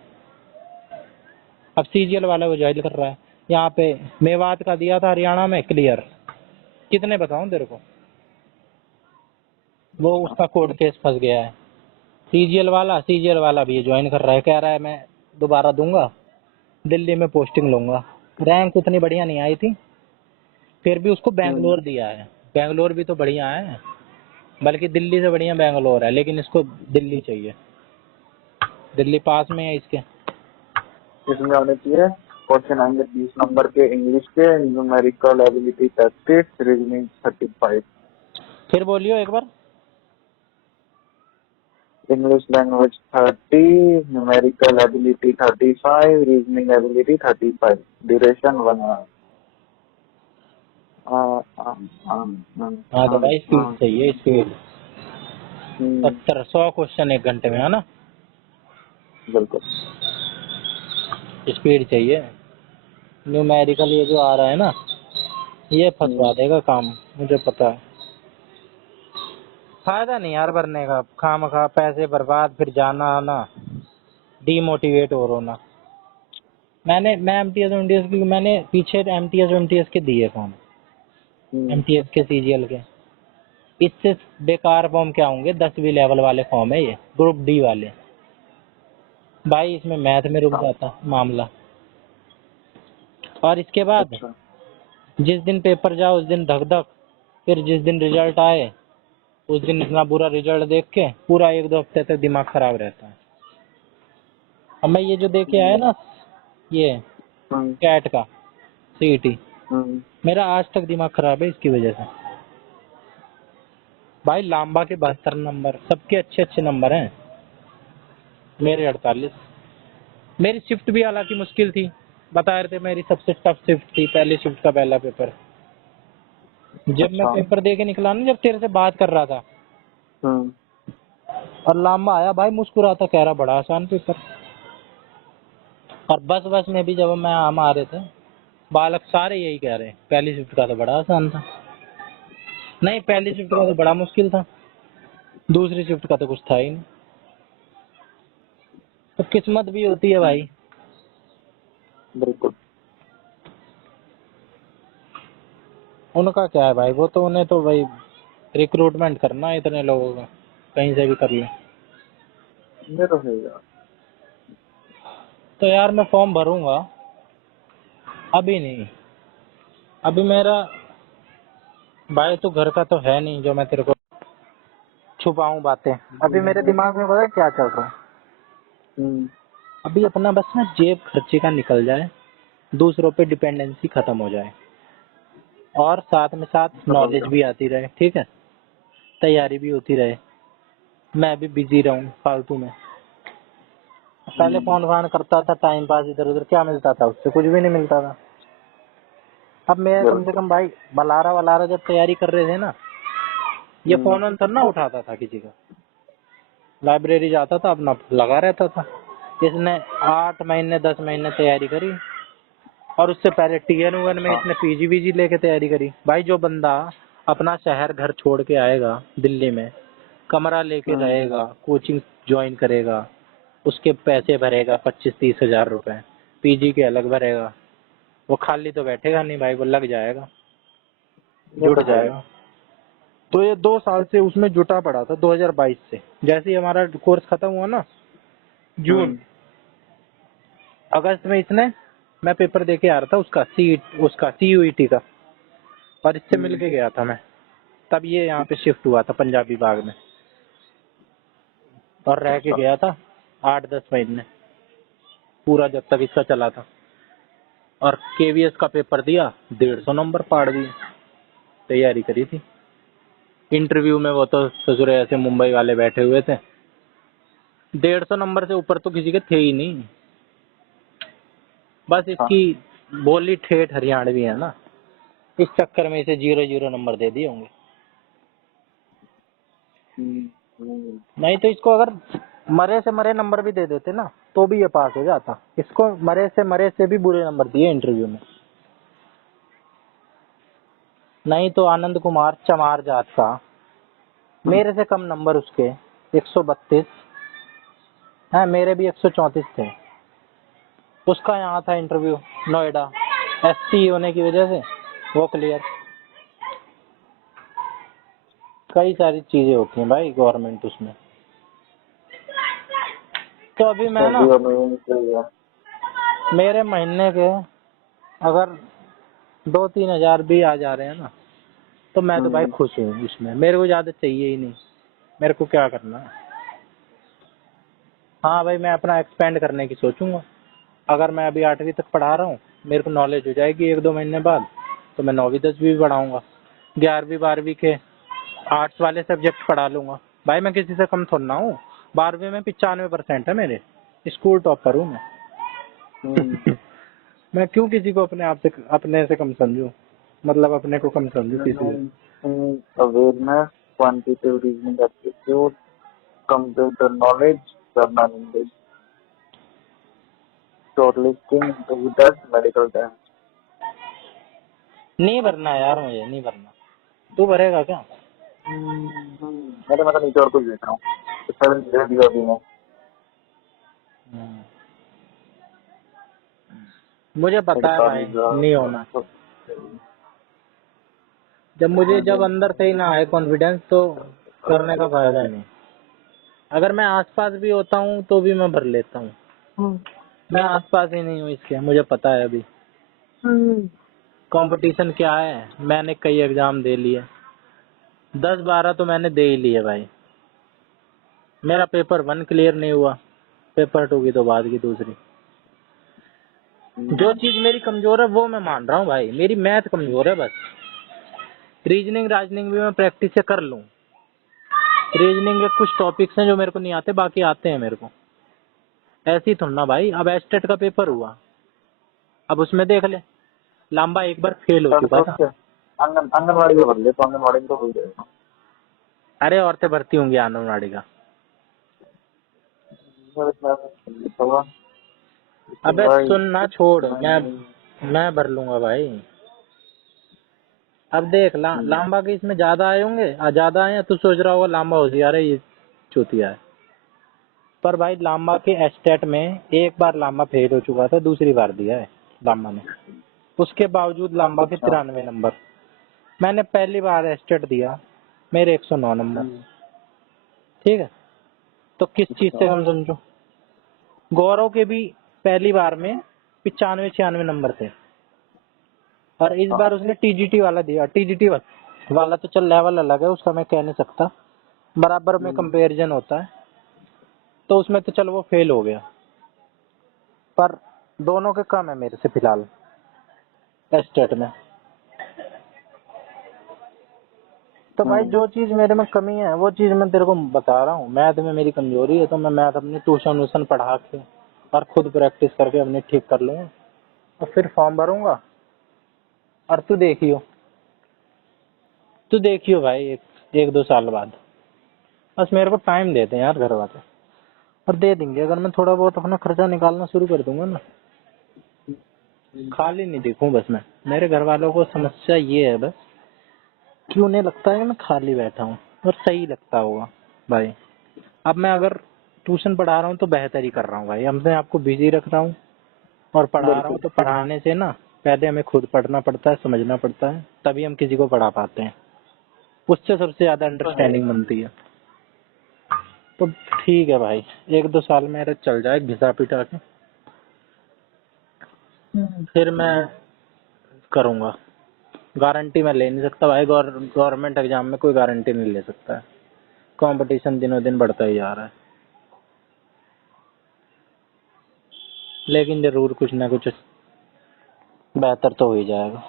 अब सीजीएल वाला वो ज्वाइन कर रहा है। यहाँ पे मेवात का दिया था हरियाणा में क्लियर, कितने बताऊं तेरे को, वो उसका कोर्ट केस फंस गया है। सीजीएल वाला भी ज्वाइन कर रहा है, कह रहा है मैं दोबारा दूंगा, दिल्ली में पोस्टिंग लूंगा। रैंक उतनी बढ़िया नहीं आई थी, फिर भी उसको बैंगलोर दिया है। बैंगलोर भी तो बढ़िया है, बल्कि दिल्ली से बढ़िया बैंगलोर है, लेकिन इसको दिल्ली चाहिए, दिल्ली पास में है इसके। इसमें होने चाहिए क्वेश्चन आएंगे 20 नंबर के इंग्लिश के, न्यूमेरिकल एबिलिटी 30, रीजनिंग 35। फिर बोलियो एक बार। English language 30, numerical ability 35, reasoning ability 35, duration 1 hour. हाँ तो भाई स्पीड चाहिए, स्पीड। 70-100 क्वेश्चन 1 घंटे में, है ना, बिल्कुल। स्पीड चाहिए। न्यूमेरिकल ये जो आ रहा है ना, ये फंसवा देगा काम, मुझे पता है। फायदा नहीं यार भरने का, खामखा पैसे बर्बाद, फिर जाना आना, डीमोटिवेट हो रोना। मैं एमटीएस की, मैंने पीछे एमटीएस के दिए फॉर्म, एमटीएस के, सीजीएल के। इससे बेकार फॉर्म क्या होंगे, 10वीं लेवल वाले फॉर्म है ये, ग्रुप डी वाले। भाई इसमें मैथ में रुक जाता मामला। और इसके बाद अच्छा। जिस दिन पेपर जाओ उस दिन धक धक, फिर जिस दिन रिजल्ट आए उस दिन इतना बुरा रिजल्ट देख के पूरा 1-2 हफ्ते तक दिमाग खराब रहता है। अब मैं ये जो दे के आया ना, ये कैट का सीईटी, मेरा आज तक दिमाग खराब है इसकी वजह से। भाई लांबा के 72 नंबर, सबके अच्छे अच्छे नंबर हैं, मेरे 48। मेरी शिफ्ट भी हालांकि मुश्किल थी, बता रहे थे मेरी सबसे टफ शिफ्ट थी, पहली शिफ्ट का पहला पेपर। जब मैं पेपर दे के निकला ना, जब तेरे से बात कर रहा था, और लांबा आया, भाई मुस्कुराता कह रहा बड़ा आसान पेपर। और बस में भी जब मैं हम आ रहे थे, बालक सारे यही कह रहे हैं, पहली शिफ्ट का तो बड़ा आसान था, नहीं पहली शिफ्ट का तो बड़ा मुश्किल था, दूसरी शिफ्ट का तो कुछ था ही नहीं। तो किस्मत भी होती है भाई। बिल्कुल। उनका क्या है भाई, वो तो उन्हें तो भाई रिक्रूटमेंट करना है इतने लोगों का, कहीं से भी कर ले। ये तो है यार। तो यार मैं फॉर्म भरूंगा, अभी नहीं, अभी मेरा भाई तो घर का तो है नहीं जो मैं तेरे को छुपाऊं बातें। अभी मेरे दिमाग में पता है क्या चल रहा है, अभी अपना बस ना जेब खर्चे का निकल जाए, दूसरों पे डिपेंडेंसी खत्म हो जाए, और साथ में साथ नॉलेज भी आती रहे, ठीक है, तैयारी भी होती रहे, मैं भी बिजी रहूं फालतू में। पहले फोन फान करता था, टाइम पास इधर उधर, क्या मिलता था उससे? कुछ भी नहीं मिलता था। अब मैं कम से कम भाई बलारा वलारा जब तैयारी कर रहे थे ना, ये फोन ऑन थोड़ा ना उठाता था किसी का। लाइब्रेरी जाता था, अपना लगा रहता था। इसने 8 महीने 10 महीने तैयारी करी, और उससे पहले टीएन वन में इसने पीजी वीजी लेके तैयारी करी। भाई जो बंदा अपना शहर घर छोड़ के आएगा दिल्ली में, कमरा लेके रहेगा, कोचिंग ज्वाइन करेगा, उसके पैसे भरेगा 25-30 हजार रुपए, पीजी के अलग भरेगा, वो खाली तो बैठेगा नहीं भाई, वो लग जाएगा, जुट जाएगा। तो ये 2 साल से उसमें जुटा पड़ा था। 2022 से जैसे ही हमारा कोर्स खत्म हुआ ना, जून अगस्त में इसने, मैं पेपर दे के आ रहा था उसका सीयूईटी का, और इससे मिल के गया था मैं। तब ये यहाँ पे शिफ्ट हुआ था पंजाबी बाग में, और रह के गया था 8-10 महीने पूरा, जब तक इसका चला था। और केवीएस का पेपर दिया, 150 नंबर पाड़ दिए। तैयारी करी थी। इंटरव्यू में वो तो ससुरे ऐसे मुंबई वाले बैठे हुए थे, 150 नंबर से ऊपर तो किसी के थे ही नहीं। बस इसकी बोली ठेठ हरियाणवी है ना, इस चक्कर में इसे 0-0 नंबर दे दिए होंगे। नहीं तो इसको अगर मरे से मरे नंबर भी दे देते ना, तो भी ये पास हो जाता। इसको मरे से भी बुरे नंबर दिए इंटरव्यू में। नहीं तो आनंद कुमार चमार जात का, मेरे से कम नंबर उसके 132 है, मेरे भी 134 थे। उसका यहाँ था इंटरव्यू नोएडा, एसटी होने की वजह से वो क्लियर। कई सारी चीजें होती हैं भाई गवर्नमेंट उसमें। तो अभी मैं ना, मेरे महीने के अगर 2-3 हजार भी आ जा रहे हैं ना, तो मैं तो भाई खुश हूँ इसमें। मेरे को ज्यादा चाहिए ही नहीं, मेरे को क्या करना है। हाँ भाई, मैं अपना एक्सपेंड करने की सोचूंगा। अगर मैं अभी 8वीं तक पढ़ा रहा हूँ, मेरे को नॉलेज हो जाएगी 1-2 महीने बाद, तो मैं 9वीं 10वीं भी पढ़ाऊंगा। 11वीं 12वीं के आर्ट्स वाले सब्जेक्ट पढ़ा लूंगा। भाई मैं किसी से कम थोड़ा ना हूँ। 12वीं में 95% है मेरे, स्कूल टॉपर हूँ मैं। मैं क्यों किसी को अपने से कम समझूं, मतलब अपने को कम समझूं किसी से। Awareness, quantitative reasoning aptitude, computer knowledge, general English, shortlisting, interview test, medical test. नहीं भरना यार, मुझे नहीं भरना। तू भरेगा क्या? मैंने मतलब नीचे और कुछ देख रहा हूँ, तो 7 दे दिया अभी मैं। मुझे पता है भाई नहीं होना। जब अंदर से ही ना आए कॉन्फिडेंस, तो करने का फायदा नहीं। अगर मैं आसपास भी होता हूँ तो भी मैं भर लेता हूँ। मैं आसपास ही नहीं हूँ इसके, मुझे पता है अभी कंपटीशन क्या है। मैंने कई एग्जाम दे लिए, 10-12 तो मैंने दे ही लिए भाई। मेरा पेपर 1 क्लियर नहीं हुआ, पेपर 2 की तो बाद की दूसरी। जो चीज मेरी कमजोर है वो मैं मान रहा हूँ भाई, मेरी मैथ कमजोर है बस। रीजनिंग राजनिंग भी मैं प्रैक्टिस से कर लूँ। रीजनिंग के कुछ टॉपिक्स हैं जो मेरे को नहीं आते, बाकी आते हैं मेरे को। ऐसी थोड़ा ना भाई। अब एस्टेट का पेपर हुआ, अब उसमें देख ले, लांबा एक बार फेल हो चुका था। आंगनवाड़ी में भर ले, तो आंगनवाड़ी में तो हो जाएगा। अरे औरतें भर्ती होंगी आंगनवाड़ी का। अबे सुन ना, छोड़, मैं भर लूंगा भाई। अब देख लांबा के इसमें ज्यादा आए होंगे, ज्यादा आए हैं तो सोच रहा होगा लांबा होशियार है, ये चूतिया है। पर भाई लांबा के एस्टेट में एक बार लांबा फेल हो चुका था, दूसरी बार दिया है लांबा ने। उसके बावजूद लांबा के 93 नंबर। मैंने पहली बार एस्टेट दिया, मेरे 109 नंबर। ठीक है, तो किस चीज से कम समझो। गौरव के भी पहली बार में 95-96 नंबर थे, और इस बार उसने टीजीटी वाला दिया। टीजीटी वाला तो चल लेवल अलग है उसका, मैं कह नहीं सकता, बराबर में कंपैरिजन होता है, तो उसमें तो चल वो फेल हो गया। पर दोनों के कम है मेरे से फिलहाल एस्टेट में। तो भाई जो चीज मेरे में कमी है वो चीज मैं तेरे को बता रहा हूँ। मैथ में मेरी कमजोरी है, तो मैं मैथ अपनी ट्यूशन व्यूशन पढ़ा के और खुद प्रैक्टिस करके अपनी ठीक कर लूंगा और फिर फॉर्म भरूंगा। और तू देखियो भाई, एक दो साल बाद बस मेरे को टाइम देते हैं यार घर वाले, और दे देंगे अगर मैं थोड़ा बहुत अपना खर्चा निकालना शुरू कर दूंगा ना। खाली नहीं दिखूं बस मैं। मेरे घर वालों को समस्या ये है बस कि उन्हें लगता है कि मैं खाली बैठा हूँ, और सही लगता होगा भाई। अब मैं अगर ट्यूशन पढ़ा रहा हूँ तो बेहतर ही कर रहा हूँ भाई, अपने आप को बिजी रख रहा हूँ और पढ़ा रहा बिल्कुल। हूँ। तो पढ़ाने से ना पहले हमें खुद पढ़ना पड़ता है, समझना पड़ता है, तभी हम किसी को पढ़ा पाते हैं। उससे सबसे ज्यादा ये तो है। अंडरस्टैंडिंग बनती है। तो ठीक है भाई, एक दो साल मेरा चल जाए घिसा पिटा के, फिर मैं करूंगा। गारंटी मैं ले नहीं सकता भाई, गवर्नमेंट एग्जाम में कोई गारंटी नहीं ले सकता है। कंपटीशन दिनों दिन बढ़ता ही जा रहा है, लेकिन जरूर कुछ ना कुछ बेहतर तो हो ही जाएगा।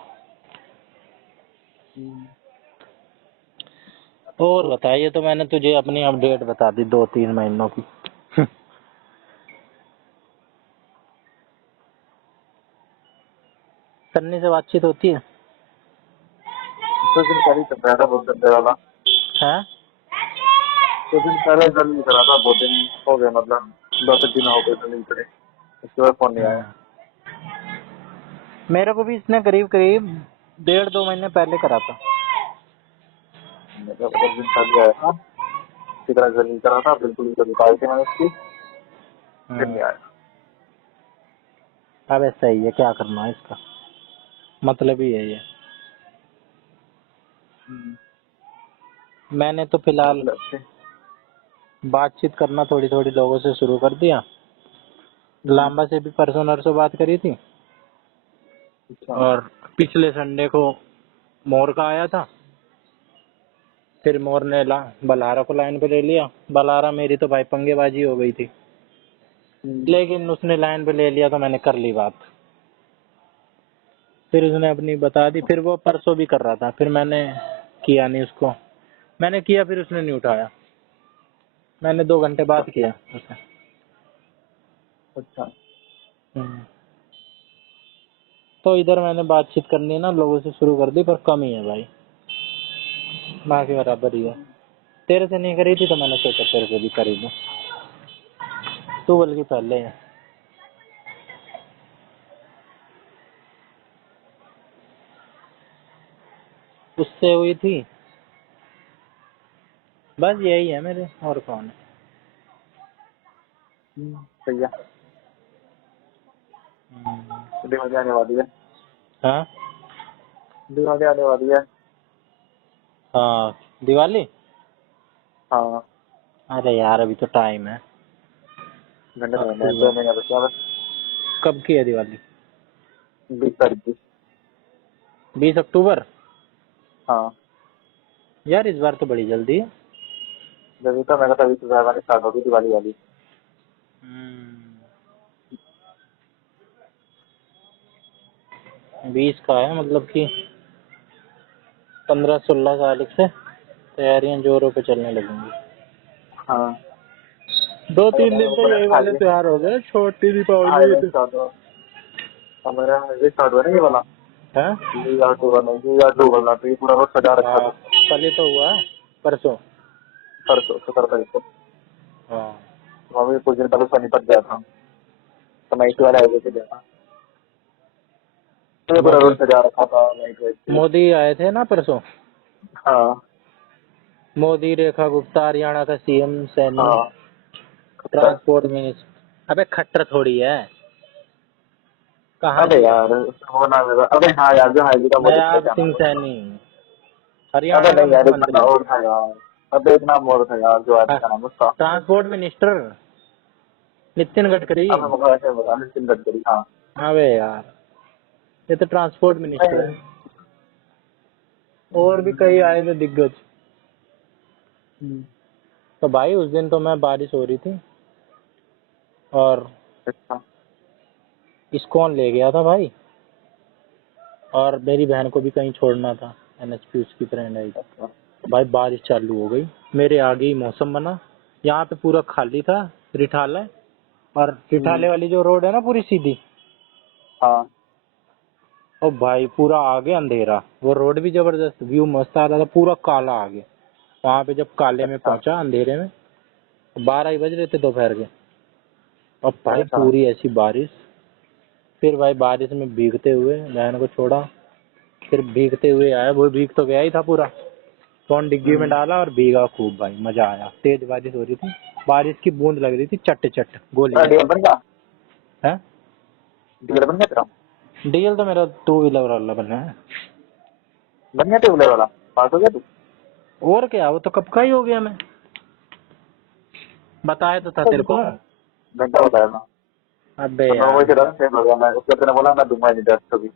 और बताइए, तो मैंने तुझे अपनी अपडेट बता दी 2-3 महीनों की। सन्नी से बातचीत होती है? कुछ दिन पहले चल रहा था, बहुत गंदे वाला। है? कुछ दिन पहले कल नहीं करा था, बहुत दिन हो गए, मतलब 2 दिन हो गए तो नहीं करे। उसके बाद फोन नहीं आया। मेरे को भी इसने करीब करीब 1.5-2 महीने पहले करा था। मतलब 10 दिन पहले आया था, इसी तरह से नहीं करा था, बिल्कुल भी निकाल के मैंने उसकी, फिर नहीं आया। अब ऐसा ही है, क्या करना है इसका, मतलब ही है ये। मैंने तो फिलहाल मतलब से। बातचीत करना थोड़ी थोड़ी लोगों से शुरू कर दिया। लांबा से भी परसों नरसों बात करी थी, अच्छा। और पिछले संडे को मोर का आया था। फिर मोर ने बलारा को लाइन पे ले लिया। बलारा मेरी तो भाई पंगेबाजी हो गई थी, लेकिन उसने लाइन पे ले लिया तो मैंने कर ली बात। फिर उसने अपनी बता दी, फिर वो परसों भी कर रहा था, फिर मैंने किया नहीं उसको। मैंने किया, फिर उसने नहीं उठाया। मैंने 2 घंटे बात किया उससे। अच्छा। तो इधर मैंने बातचीत करनी ना लोगों से शुरू कर दी, पर कम ही है भाई, ना के बराबर ही है। तेरे से नहीं करी थी तो मैंने सोचा तेरे से भी करी दूं, तू बल्कि पहले है। उससे हुई थी, बस यही है मेरे, और कौन है। सही है। दिवाली आने वाली है। हाँ दिवाली आने वाली है। हाँ, दिवाली। हाँ। अरे यार अभी तो टाइम है। घंटे तो है, अक्टूबर। 2 महीने बचे हैं बस। कब की है दिवाली? 20 तारीख की। 20 अक्टूबर। हाँ। यार इस बार तो बड़ी जल्दी है। जब तो मेरा तभी से स्टार्ट होगी दिवाली वाली। 20 का है, मतलब कि 15-16 तारीख से तैयारियां जोरों पे चलने लगेंगी। हाँ। 2-3 दिन तो यही वाले त्योहार हो गए, छोटी दीपावली है आगे स्टार्ट हुआ। हमारे यहाँ ये स्टार्ट हुआ ना, ये वाला। है। ये अक्टूबर में, ये अक्टूबर में, तो ये पूरा रोज सजा रखा हाँ, था। कल ही तो हुआ है, परसों। परसों 17 तारीख को। हाँ। तो अभी कुछ दिन पहले उसका निपट गया था, तो नाइट वाला आगे से गया था। तो ये पूरा मोदी रोज सजा रखा था नाइट वाइट के लिए। मोदी आए थे ना परसों। हाँ। मोदी, रेखा गुप्ता, हरियाणा का सीएम, सैनी, हाँ। खट्टर। Transport minister. अबे खट्टर थोड़ी है, कहाँ अबे जी। यार उसका वो नाम है, अबे हाँ यार, जो हाईली का वो लिखता है, नयाब क्या सिंह नाम है उसका? सैनी, अबे हरियाणा का नहीं यार, इतना मुख्यमंत्री। और था यार। अबे इतना और था यार, जो आदमी का नाम है उसका। Transport minister Nitin Gadkari. अब मैं ऐसे बता, नितिन गडकरी। हाँ। अबे यार, ये तो ट्रांसपोर्ट मिनिस्टर है। और भी कई आए थे दिग्गज। तो भाई उस दिन तो मैं, बारिश हो रही थी और अच्छा। इस्कॉन ले गया था भाई, और मेरी बहन को भी कहीं छोड़ना था, एनएचपी उसकी फ्रेंड आई। अच्छा। भाई बारिश चालू हो गई, मेरे आगे ही मौसम बना। यहाँ पे पूरा खाली था रिठाला, और चिठाले वाली जो रोड है ना पूरी सीधी, हाँ ओ भाई पूरा आगे अंधेरा, वो रोड भी जबरदस्त, व्यू मस्त आ रहा था, पूरा काला आगे। वहां पे जब काले में अच्छा पहुंचा अंधेरे में, 12 ही बज रहे थे दोपहर के, अब भाई अच्छा पूरी ऐसी बारिश। फिर भाई बारिश में भीगते हुए बहन को छोड़ा, फिर भीगते हुए आया, वो भीग तो गया ही था पूरा, फोन डिग्गी में डाला और भीगा खूब भाई, मजा आया। तेज बारिश हो रही थी, बारिश की बूंद लग रही थी चट चट गोली। तेरा डीएल बन गया? है डीएल बन गया तेरा? डीएल तो मेरा 2 व्हीलर वाला बना है। बन गया टेबल वाला? पास हो गया तू? और क्या, वो तो कब का ही हो गया। मैं बताया तो था तेरे को। घंटा बताया था। अबे तो मैं वही यार कह रहा हूँ, सेम हो गया। मैं उसके तेने बोला मैं दूंगा नहीं टेस्ट कभी।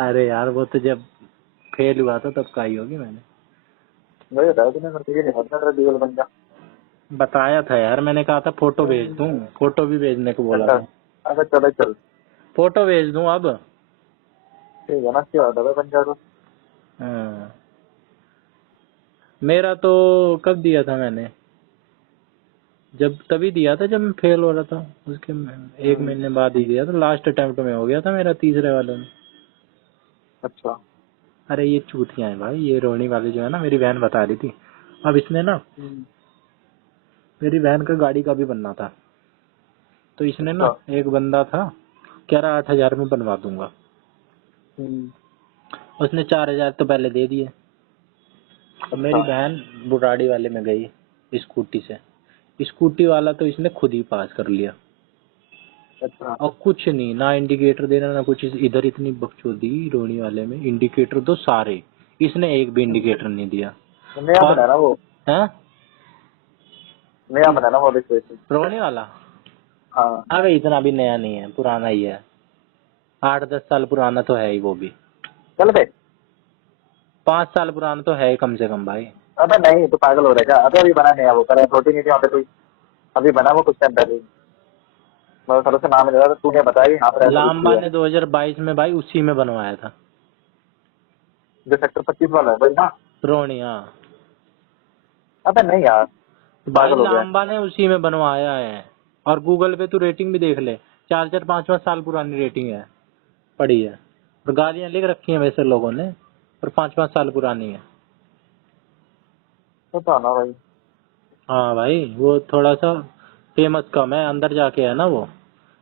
अरे यार वो तो जब फेल हुआ था तब का ही होगी। मैंने वही बताया तूने, मेरे को ये नहीं पता तेरा डीएल बन गया। बताया था यार, मैंने कहा था फोटो भेज दूं, फोटो भी भेजने को बोला अच्छा था। अच्छा, चलो चल, फोटो भेज दूं अब। ठीक है ना, क्या होता है बन गया तो। हाँ। मेरा तो कब दिया था मैंने, जब तभी दिया था जब मैं फेल हो रहा था, उसके 1 महीने बाद ही दिया था। लास्ट अटेम्प्ट में हो गया था मेरा, तीसरे वाले में। अच्छा अरे ये चूतियां है भाई, ये रोहिणी वाली जो है ना, मेरी बहन बता रही थी। अब इसने ना, मेरी बहन का गाड़ी का भी बनना था, तो इसने ना, अच्छा एक बंदा था कह रहा 8,000 में बनवा दूंगा, उसने 4,000 तो पहले दे दिए। अब अच्छा मेरी बहन बुराड़ी वाले में गई स्कूटी से, स्कूटी वाला तो इसने खुद ही पास कर लिया, अच्छा। और कुछ नहीं, ना इंडिकेटर देना ना कुछ। इधर इतनी बकचोदी रोहिणी वाले में, इंडिकेटर दो सारे, इसने एक भी इंडिकेटर नहीं दिया। नया और बना ना वो, है नया बना ना वो अभी से। रोहिणी वाला, हाँ अबे इतना भी नया नहीं है, पुराना ही है, 8-10 साल पुराना तो है ही वो भी, चल बे। 5 साल पुराना तो है ही कम से कम भाई। अबे नहीं, तो पागल हो रहा है क्या? अबे अभी बना नया वो, पहले छोटी नहीं थी वहाँ पे कोई, अभी बना वो कुछ टाइम पहले ही। मैं थोड़ा सा नाम ले रहा था, तूने बताया कि यहाँ पर ऐसा कुछ भी लांबा है। ने 2022 में भाई उसी में बनवाया था, जो सेक्टर 25 वाला है भाई ना? रोहिणी। हाँ अबे नहीं यार, तो भाई पागल हो गया। लांबा ने उसी में बनवाया है, और गूगल पे तू रेटिंग भी देख ले, 4-4 5-5 साल पुरानी रेटिंग है, पड़ी है, और गालियां लिख रखी हैं वैसे लोगों ने, और 5-5 साल पुरानी है। पता ना भाई। हाँ भाई वो थोड़ा सा फेमस कम है, अंदर जाके है ना वो,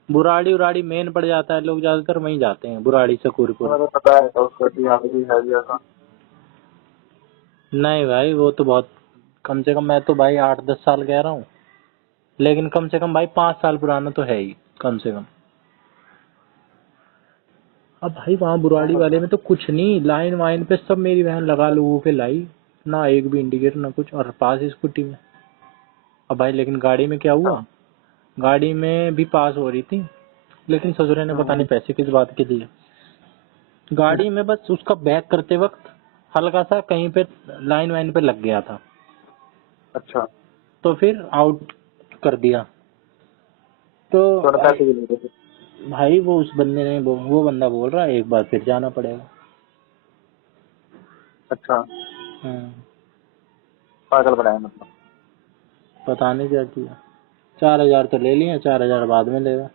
बुराड़ी उराड़ी मेन पड़ जाता है, लोग ज्यादातर वहीं जाते हैं, बुराड़ी से कुरकुर। तुम्हें तो पता है तो उसको कि यहाँ पे भी है भी ऐसा। नहीं भाई वो तो बहुत, कम से कम मैं तो भाई 8-10 साल कह रहा हूँ, लेकिन कम से कम भाई 5 साल पुराना तो है ही कम से कम। अब भाई वहाँ बुराड़ी वाले में तो कुछ नहीं, लाइन वाइन पे सब मेरी बहन लगा लोगों के लाई, ना एक भी इंडिकेटर ना कुछ, और पास स्कूटी में। अब भाई लेकिन गाड़ी में क्या अच्छा। हुआ, गाड़ी में भी पास हो रही थी, लेकिन ससुरे ने पता नहीं पैसे किस बात के दिए, गाड़ी में बस उसका बैक करते वक्त हल्का सा कहीं पे लाइन वाइन पे लग गया था, अच्छा, तो फिर आउट कर दिया। तो तो पैसे भी नहीं देते? भाई वो उस बंदे ने वो बंदा बोल रहा है एक बार फिर जाना पड़ेगा। अच्छा, हम्म, पागल बनाया मतलब। पता नहीं क्या किया। 4,000 तो ले लिए, 4,000 बाद में लेगा।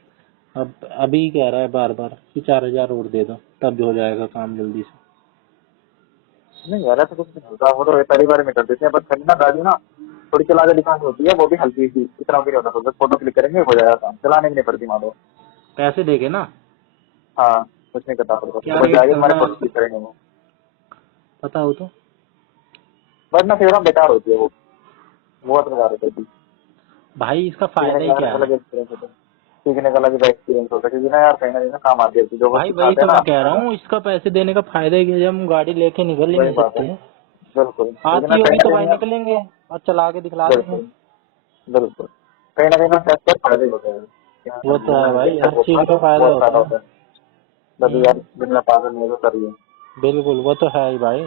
अब अभी कह रहा है बार बार कि 4,000 और दे दो, तब हो जाएगा काम जल्दी से। नहीं यार, ऐसा कुछ नहीं होता, वो तो पहली बार में कर देते हैं, बस खड़ी ना गाड़ी ना थोड़ी चला के दिखानी होती है, वो भी हल्की सी, इतना भी नहीं होता, तो बस फोटो क्लिक करेंगे हो जाएगा काम, चलाने भी नहीं पड़ती मान लो। पैसे देके ना, हाँ, कुछ नहीं करना पड़ता, क्या तो बस रेट जाएगी चल तुम्हारे रहा है फोटो इसका, क्लिक करेंगे वो। पता हो तो। वरना फिर बेकार होती है वो, बहुत बेकार होती है। भाई इसका सीखने फायदा ही का क्या है। अलग एक्सपीरियंस होता है, सीखने का अलग एक्सपीरियंस होता है, क्योंकि ना यार कहीं ना कहीं ना काम आती है जो वो भाई वही सिखाते तो हैं मैं ना। कह रहा हूँ, इसका पैसे देने का फायदा ही क्या, जब हम गाड़ी लेके निकल ही वही नहीं बात है, सकते, बिल्कुल, क्योंकि ना आती कहीं होगी ना तो भाई कहीं ना, निकलेंगे और चला के दिखला देंगे। बिल्कुल बिल्कुल, कहीं ना कहीं ना सेक्टर फायदे होते हैं। वो तो है भाई, हर चीज का फायदा बहुत फायदा होता है। होता है। तभी यार जितना पागल नहीं तो करिए, बिल्कुल वो तो है ही भाई।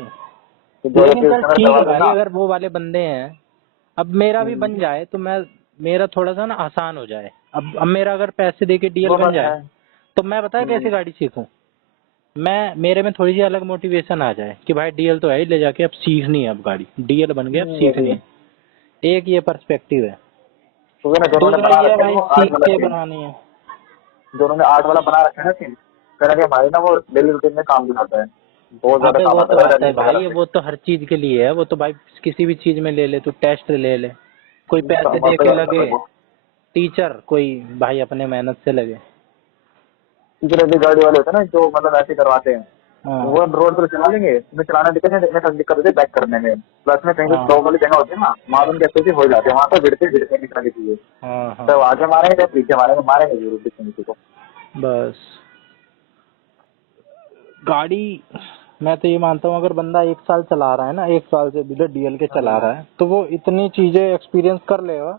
कि जो लेकिन कि चल उसने मेरे ठीक है करवा भाई, देना। अगर वो वाले बंदे हैं, अब मेरा भी बन जाए तो मैं, मेरा थोड़ा सा ना आसान हो जाए। अब मेरा अगर पैसे दे के डीएल वो बन बात जाए, है। तो मैं बताया कैसे गाड़ी सीखूं। मैं, मेरे में थोड़ी सी अलग मोटिवेशन आ जाए कि भाई डीएल तो है ही, ले जाके अब सीखनी है, अब गाड़ी डीएल बन गया अब वो भी सीखनी है। है। एक ये पर्सपेक्टिव है। तो ना दोनों ने दूसरा बना ये है रखे हैं भाई, वो 8 सीख वाला के सीन, बनानी है। दोनों ने 8 वाला बना रखा है ना सीन। कह रहे भाई ना वो डेली रूटीन में काम भी आता है, बहुत ज्यादा अबे काम वो आता तो है आता है रनिंग वगैरह भाई, से। वो तो हर चीज के लिए है, वो तो भाई किसी भी चीज में ले ले, तू टेस्ट ले ले, कोई पैसे काम दे आता के जाता लगे, है वो। टीचर, कोई भाई अपने मेहनत से लगे। दूसरे भी गाड़ी वाले होते हैं ना जो मतलब ऐसे करवाते हैं, हाँ वो रोड पर चला लेंगे, तुम्हें चलाना दिक्कत है, देखने दिक्कत होती है बैक करने में, प्लस में कहीं भी हाँ स्लो वाली जगह होती है ना, मालूम कैसे भी हो जाते हैं वहां पर, गिरते गिरते निकलने चाहिए। हाँ हाँ। तो आगे मारेंगे तो पीछे मारेंगे, मारेंगे जरूर किसी न किसी को। बस गाड़ी, मैं तो ये मानता हूँ अगर बंदा 1 साल चला रहा है ना, 1 साल से बिना डीएल के चला रहा है, तो वो इतनी चीजें एक्सपीरियंस कर लेगा,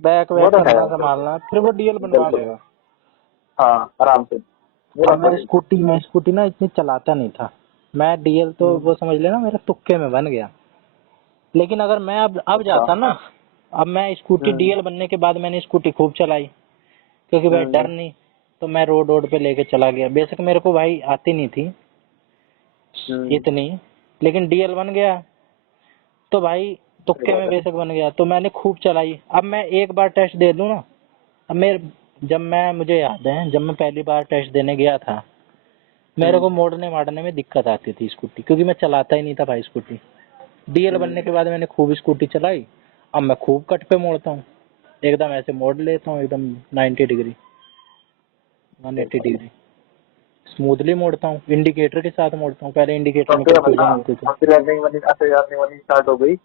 बैक वो वैक तो है करना बिल्कुल। संभालना, फिर वो डीएल बनवा बिल्कुल। लेगा। हाँ आराम से, ये अब बात तो है। मैं स्कूटी ना इतनी चलाता नहीं था, मैं डीएल तो वो समझ लेना मेरा तुक्के में बन गया। लेकिन अगर मैं अब अच्छा। जाता ना, अब मैं स्कूटी हम्म। डीएल बनने के बाद मैंने स्कूटी खूब चलाई, क्योंकि भाई डर हम्म। नहीं, तो मैं रोड रोड पे लेके चला गया। बेशक मेरे को भाई आती नहीं थी हम्म। इतनी, लेकिन डीएल बन गया तो भाई सही तुक्के बात में है। बेशक बन गया, तो मैंने खूब चलाई। अब मैं एक बार टेस्ट दे दूं ना, अब मुझे याद है जब मैं पहली बार टेस्ट देने गया था, मेरे हम्म। को मोड़ने मारने में दिक्कत आती थी स्कूटी, क्योंकि मैं चलाता ही नहीं था भाई स्कूटी। डीएल बनने के हम्म। बाद मैंने खूब स्कूटी चलाई, अब मैं खूब कट पे मोड़ता हूँ, एकदम ऐसे मोड़ लेता हूँ, एकदम 90 डिग्री, 180 डिग्री स्मूथली मोड़ता हूँ, इंडिकेटर के साथ मोड़ता हूँ। पहले इंडिकेटर अब में तो कंफ्यूजन बता, होती थी। अब तो रनिंग वनिंग, ऐसे रनिंग वनिंग स्टार्ट हो गई,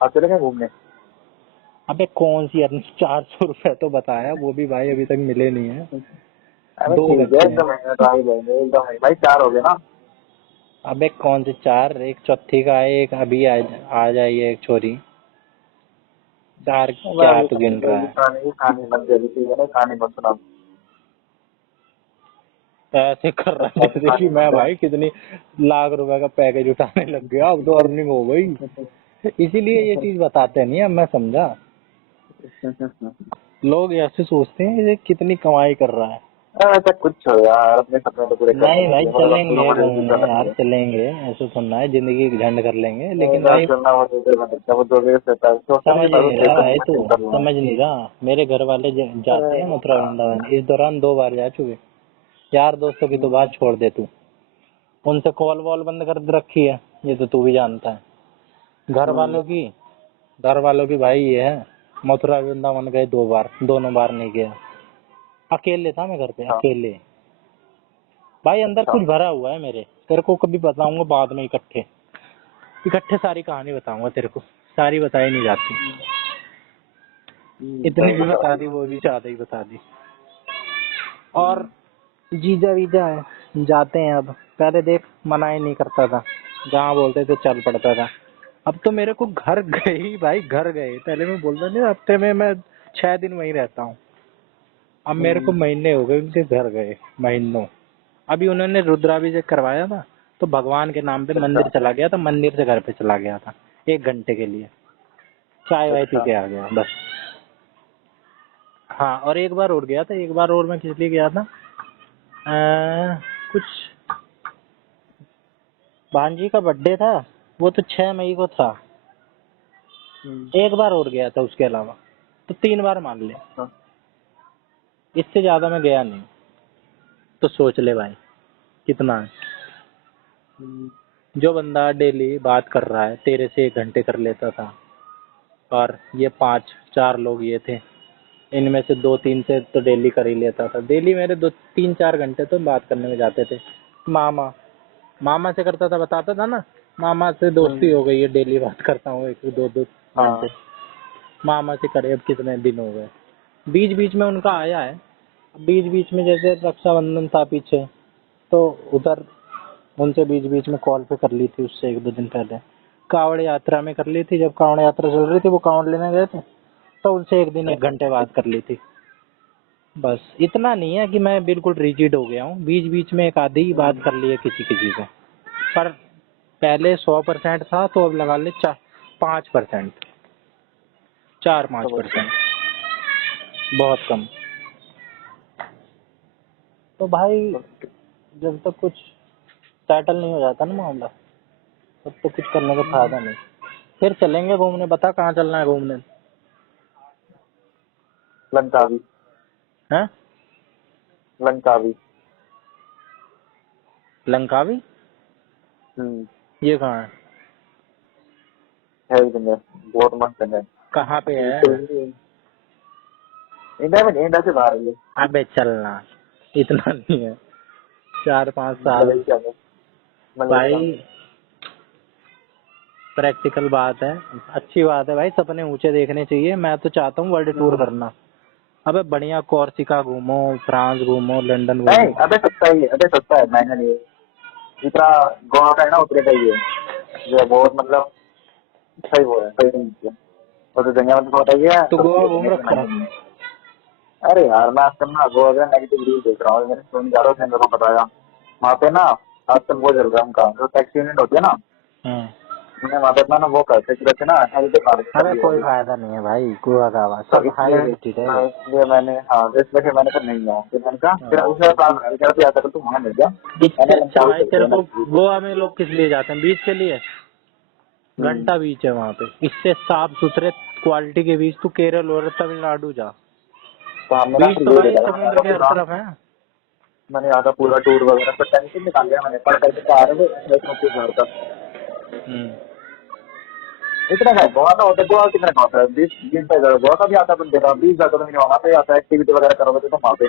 अब चले गए घूमने। अबे कौन सी अर्निंग, 400 रुपए तो बताया, वो भी भाई अभी तक मिले नहीं है। अरे 2 ठीक है, बच्चे हैं। एकदम महीने तो आ ही जाएंगे, एकदम भाई 4 हो गए ना। अबे कौन से 4, एक चौथी का है, एक अभी आ जाएगी एक छोरी। 4 मैं क्या अभी तू गिन रहा मेरी है? कहानी बन गई, ठीक है ना, कहानी मत सुना। तो ऐसे कर रहा है ऐसी जैसे कि कहानी मैं बन भाई कितनी लाख रुपए का पैकेज उठाने लग गया, अब तो अर्निंग हो गई। इसीलिए ये चीज बताते नहीं, अब मैं समझा। गई। लोग ऐसे सोचते हैं ये कितनी कमाई कर रहा है। ऐसा कुछ हो यार, अपने सपने तो पूरे करने नहीं हैं, भाई, मतलब अपनी चलेंगे बड़ी घूमने चलनी यार, है। चलेंगे, ऐसा सुनना है, जिंदगी झंड कर लेंगे, लेकिन यार भाई चलना वो तो इधर बन सकता है, वो 2 जगह से होता है, सोचते समझ नहीं था, नहीं एक रहा तो भाई, मैं तू चिल कर लूंगा। समझ नहीं रहा। मेरे घर वाले जाते हैं मथुरा वृंदावन, इस दौरान 2 बार जा चुके। यार दोस्तों की तो बात छोड़ दे तू, उनसे कॉल वॉल बंद कर रखी है, ये तो तू भी जानता है। घर वालों की घर वालों की भाई ये है, मथुरा वृंदावन गए 2 बार, दोनों बार नहीं गया। अकेले था मैं घर पे, अच्छा। अकेले। भाई अंदर अच्छा। कुछ भरा हुआ है मेरे, तेरे को कभी बताऊंगा बाद में, इकट्ठे इकट्ठे सारी कहानी बताऊंगा तेरे को, सारी बताई नहीं जाती। इतनी सही भी बता। बता दी, वो भी ज्यादा ही बता दी। और जीजा वीजा है, जाते हैं अब, पहले देख मना ही नहीं करता था, जहाँ बोलते थे चल पड़ता था। अब तो मेरे को घर गए ही भाई, घर गए। पहले मैं बोलता नहीं, हफ्ते में मैं 6 दिन वहीं रहता हूँ, अब मेरे को महीने हो गए उनके घर गए, महीनों। अभी उन्होंने रुद्राभिषेक करवाया था, तो भगवान के नाम पे अच्छा। मंदिर चला गया था, मंदिर से घर पे चला गया था 1 घंटे के लिए, चाय वाय पी अच्छा। के आ गया बस। हाँ, और एक बार और गया था, एक बार और मैं किस लिए गया था, कुछ भांजी का बर्थडे था, वो तो 6 मई को था। एक बार और गया था उसके अलावा, तो 3 बार मान ले, अच्छा। इससे ज्यादा मैं गया नहीं। तो सोच ले भाई कितना है। जो बंदा डेली बात कर रहा है तेरे से 1 घंटे कर लेता था, और ये 5 4 लोग ये थे, इनमें से 2 3 से तो डेली कर ही लेता था। डेली मेरे 2 3 4 घंटे तो बात करने में जाते थे। मामा मामा से करता था, बताता था ना, मामा से दोस्ती हो गई है, डेली बात करता हूँ 1 2 2 घंटे। हाँ। मामा से करे अब कितने दिन हो गए। बीच बीच में उनका आया है, बीच बीच में जैसे रक्षाबंधन था पीछे, तो उधर उनसे बीच बीच में कॉल पे कर ली थी, उससे 1 2 दिन पहले। कांवड़ यात्रा में कर ली थी, जब कांवड़ यात्रा चल रही थी, वो कांवड़ लेने गए थे, तो उनसे 1 दिन 1 घंटे बात कर ली थी। बस इतना नहीं है कि मैं बिल्कुल रिजिड हो गया हूँ, बीच बीच में एक आधी ही बात कर ली है किसी किसी से, पर पहले 100% था, तो अब लगा ले 5%, 4 5 समझ गया। परसेंट बहुत कम। तो भाई जब तक कुछ सेटल नहीं हो जाता ना मामला, तब तो कुछ करने का फायदा नहीं। फिर चलेंगे घूमने, बता कहाँ चलना है घूमने। लंकावी। हैं? लंकावी। लंकावी? ये कहाँ है जगह, बहुत मस्त जगह है। कहाँ पे है? इंडिया में नहीं, इंडिया से बाहर है। अबे चलना, इतना नहीं है, 4-5 साल। मलेशिया में। मलेशिया भाई में। प्रैक्टिकल बात है, अच्छी बात है भाई, सपने ऊंचे देखने चाहिए। मैं तो चाहता हूँ वर्ल्ड टूर करना। अबे बढ़िया कोर्सिका घूमो, फ्रांस घूमो, लंदन नहीं, घूमो। अबे सस्ता ही है, अबे सस्ता है, महंगा नहीं है। जितना गोवा का है ना उतने का ही है। जो बहुत मतलब सही वो है, सही नहीं है। और तो जगह मतलब बताइए है, तो गोवा सस्ती घूम है, इतनी रखा है? महंगी नहीं है। अरे यार मैं आजकल ना गोवा का नेगेटिव रिव्यू देख रहा हूँ, मैंने फोन जा रहा हूँ, को बताया वहाँ पे ना आजकल वो चल रहा है उनका, जो टैक्सी यूनिट होती है ना, हम्म। उन्हें वहाँ पे अपना ना वो करते रहते ना, अठारह से पार कर अबे दी कोई होगी। फायदा नहीं है भाई गोवा का, आवाज तो सब हाई इसलिए रेटेड है। इसलिए मैंने, हाँ तो इसलिए फिर मैंने फिर नहीं गया, फिर मैंने कहा फिर हाँ। उसने प्लान किया कि आता तो वहाँ मिल गया। इससे मैंने अच्छा लंकावी भाई चलते तेरे हैं को ना। गोवा में लोग किस लिए जाते हैं? बीच के लिए। घंटा बीच है वहाँ पे, इससे साफ सुथरे क्वालिटी के बीच तू केरल और तमिलनाडु जा। तो हमने ना बीच फिर तो ये भाई देखा था, समुद्र के हर तरफ है। मैंने यहाँ का पूरा टूर वगैरह पर टेंशन निकाल लिया, मैंने पर पैसे आ रहे थे 10 रुपये का। हम्म। इतना का गोवा का होता है, गोवा कितना का होता है, 20-20 हजार गोवा का भी आता है बंदे का, 20 हजार तो मिनिमम वहाँ पे आता है, एक्टिविटी वगैरह करोगे तो वहाँ पे।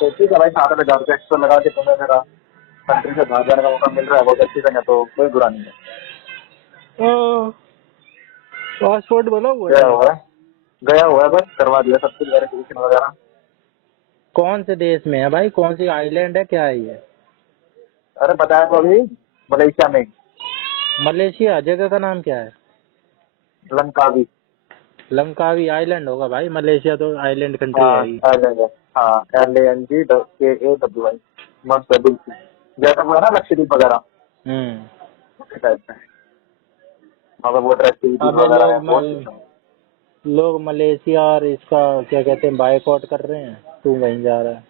तो ठीक है भाई, 7 हजार रुपये एक्स्ट्रा लगा के तुम्हें मेरा कंट्री से बाहर जाने का मौका मिल रहा है, बहुत अच्छी जगह, तो कोई बुरा नहीं है। पासपोर्ट बना हुआ गया तेरा? हुआ है, गया हुआ है, बस करवा दिया सब कुछ, वेरिफिकेशन वगैरह। कौन से देश में है भाई? कौन सी आइलैंड है, क्या है ये? अरे बताया तो अभी, मलेशिया में। मलेशिया? जगह का नाम क्या है? लंकावी। लंकावी आइलैंड होगा भाई, मलेशिया तो आइलैंड कंट्री हाँ है ही। आइलैंड है। हाँ LANGKAWI। मस्त है बिल्कुल, जैसा हुआ ना लक्षद्वीप वगैरह हम्म। उसी टाइप में। वहाँ पे बहुत एक्टिविटीज अबे वगैरह है, बहुत कुछ है। लोग मलेशिया और इसका क्या कहते हैं बायकॉट कर रहे हैं, तू वहीं जा रहा है।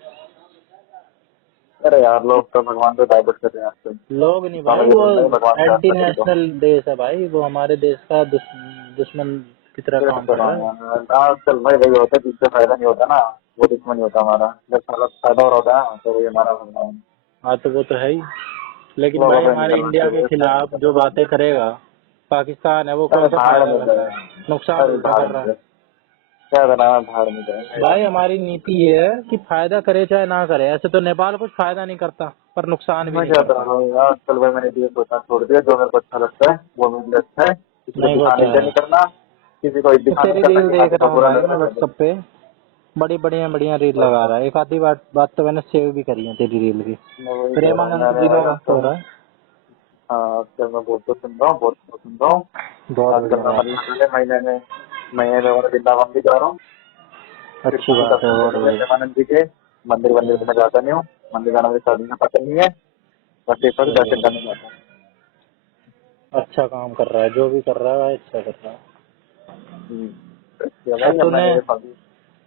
अरे यार लोग तो भगवान को डाइवर्ट कर रहे हैं आजकल। लोग नहीं साला भाई, ये वो बोल रहे हैं भगवान से एंटी आस्था करी तो। नेशनल देश है भाई, वो हमारे देश का दुश्मन की तरह काम कर रहा है। आजकल भाई वही होता है, जिससे फायदा नहीं होता ना वो दुश्मन नहीं होता हमारा, जब साला फायदा हो रहा होता है तो वही हमारा भगवान। हाँ तो वो तो है ही, लेकिन लोगों भाई पे नहीं हमारे करना इंडिया के चाहिए, इसलिए नहीं खिलाफ जो करना बातें चाहिए। करेगा, पाकिस्तान है वो अरे कौन सा भाड़ फायदा में कर गए, रहा है? नुकसान अरे उल्टा भाड़ कर में रहा गए, है। क्या करना है, भाड़ में गए। भाई हमारी नीति ये है कि फायदा करे चाहे ना करे, ऐसे तो नेपाल कुछ फायदा नहीं करता पर नुकसान भी मैं नहीं क्या करता। करूँ आजकल भाई, मैंने ये सोचना छोड़ दिया, जो मेरे को अच्छा लगता है वो मेरे लिए अच्छा है, किसी को नहीं वो तो दिखाने के लिए है। नहीं करना, किसी को मैं दिखाने तेरी करना रील कि हाँ देख देखो रहा हूँ बुरा भाई, लग मैं रहा है। व्हाट्सएप पे बड़ी बढ़िया बढ़िया रील बस लगा बस, रहा है। एक आधी बात तो मैंने सेव भी करी है तेरी रील की। मैं वही कह रहा हूँ, प्रेमानंद मैंने जी का भाई मस्त हो आजकल, रहा है। हाँ आजकल मैं बहुत कुछ सुन रहा हूँ, बहुत कुछ सुन रहा हूँ। बहुत आजकल बढ़िया मैं बात मतलब है। अगले महीने में मैं वृंदावन भी जा रहा हूँ। फिर अच्छी पूरे बात है, दर्शन बहुत करेंगे बढ़िया। प्रेमानंद जी के। मंदिर वंदिर तो हम्म, मैं जाता नहीं हूँ, मंदिर जाना मुझे शादी में पसंद नहीं है, बस एक बार बढ़िया दर्शन करने बढ़िया। जाता हूँ। अच्छा काम कर रहा है, जो भी कर रहा है भाई अच्छा कर रहा है। इसलिए और भाई अब तूने मैंने ये शादी,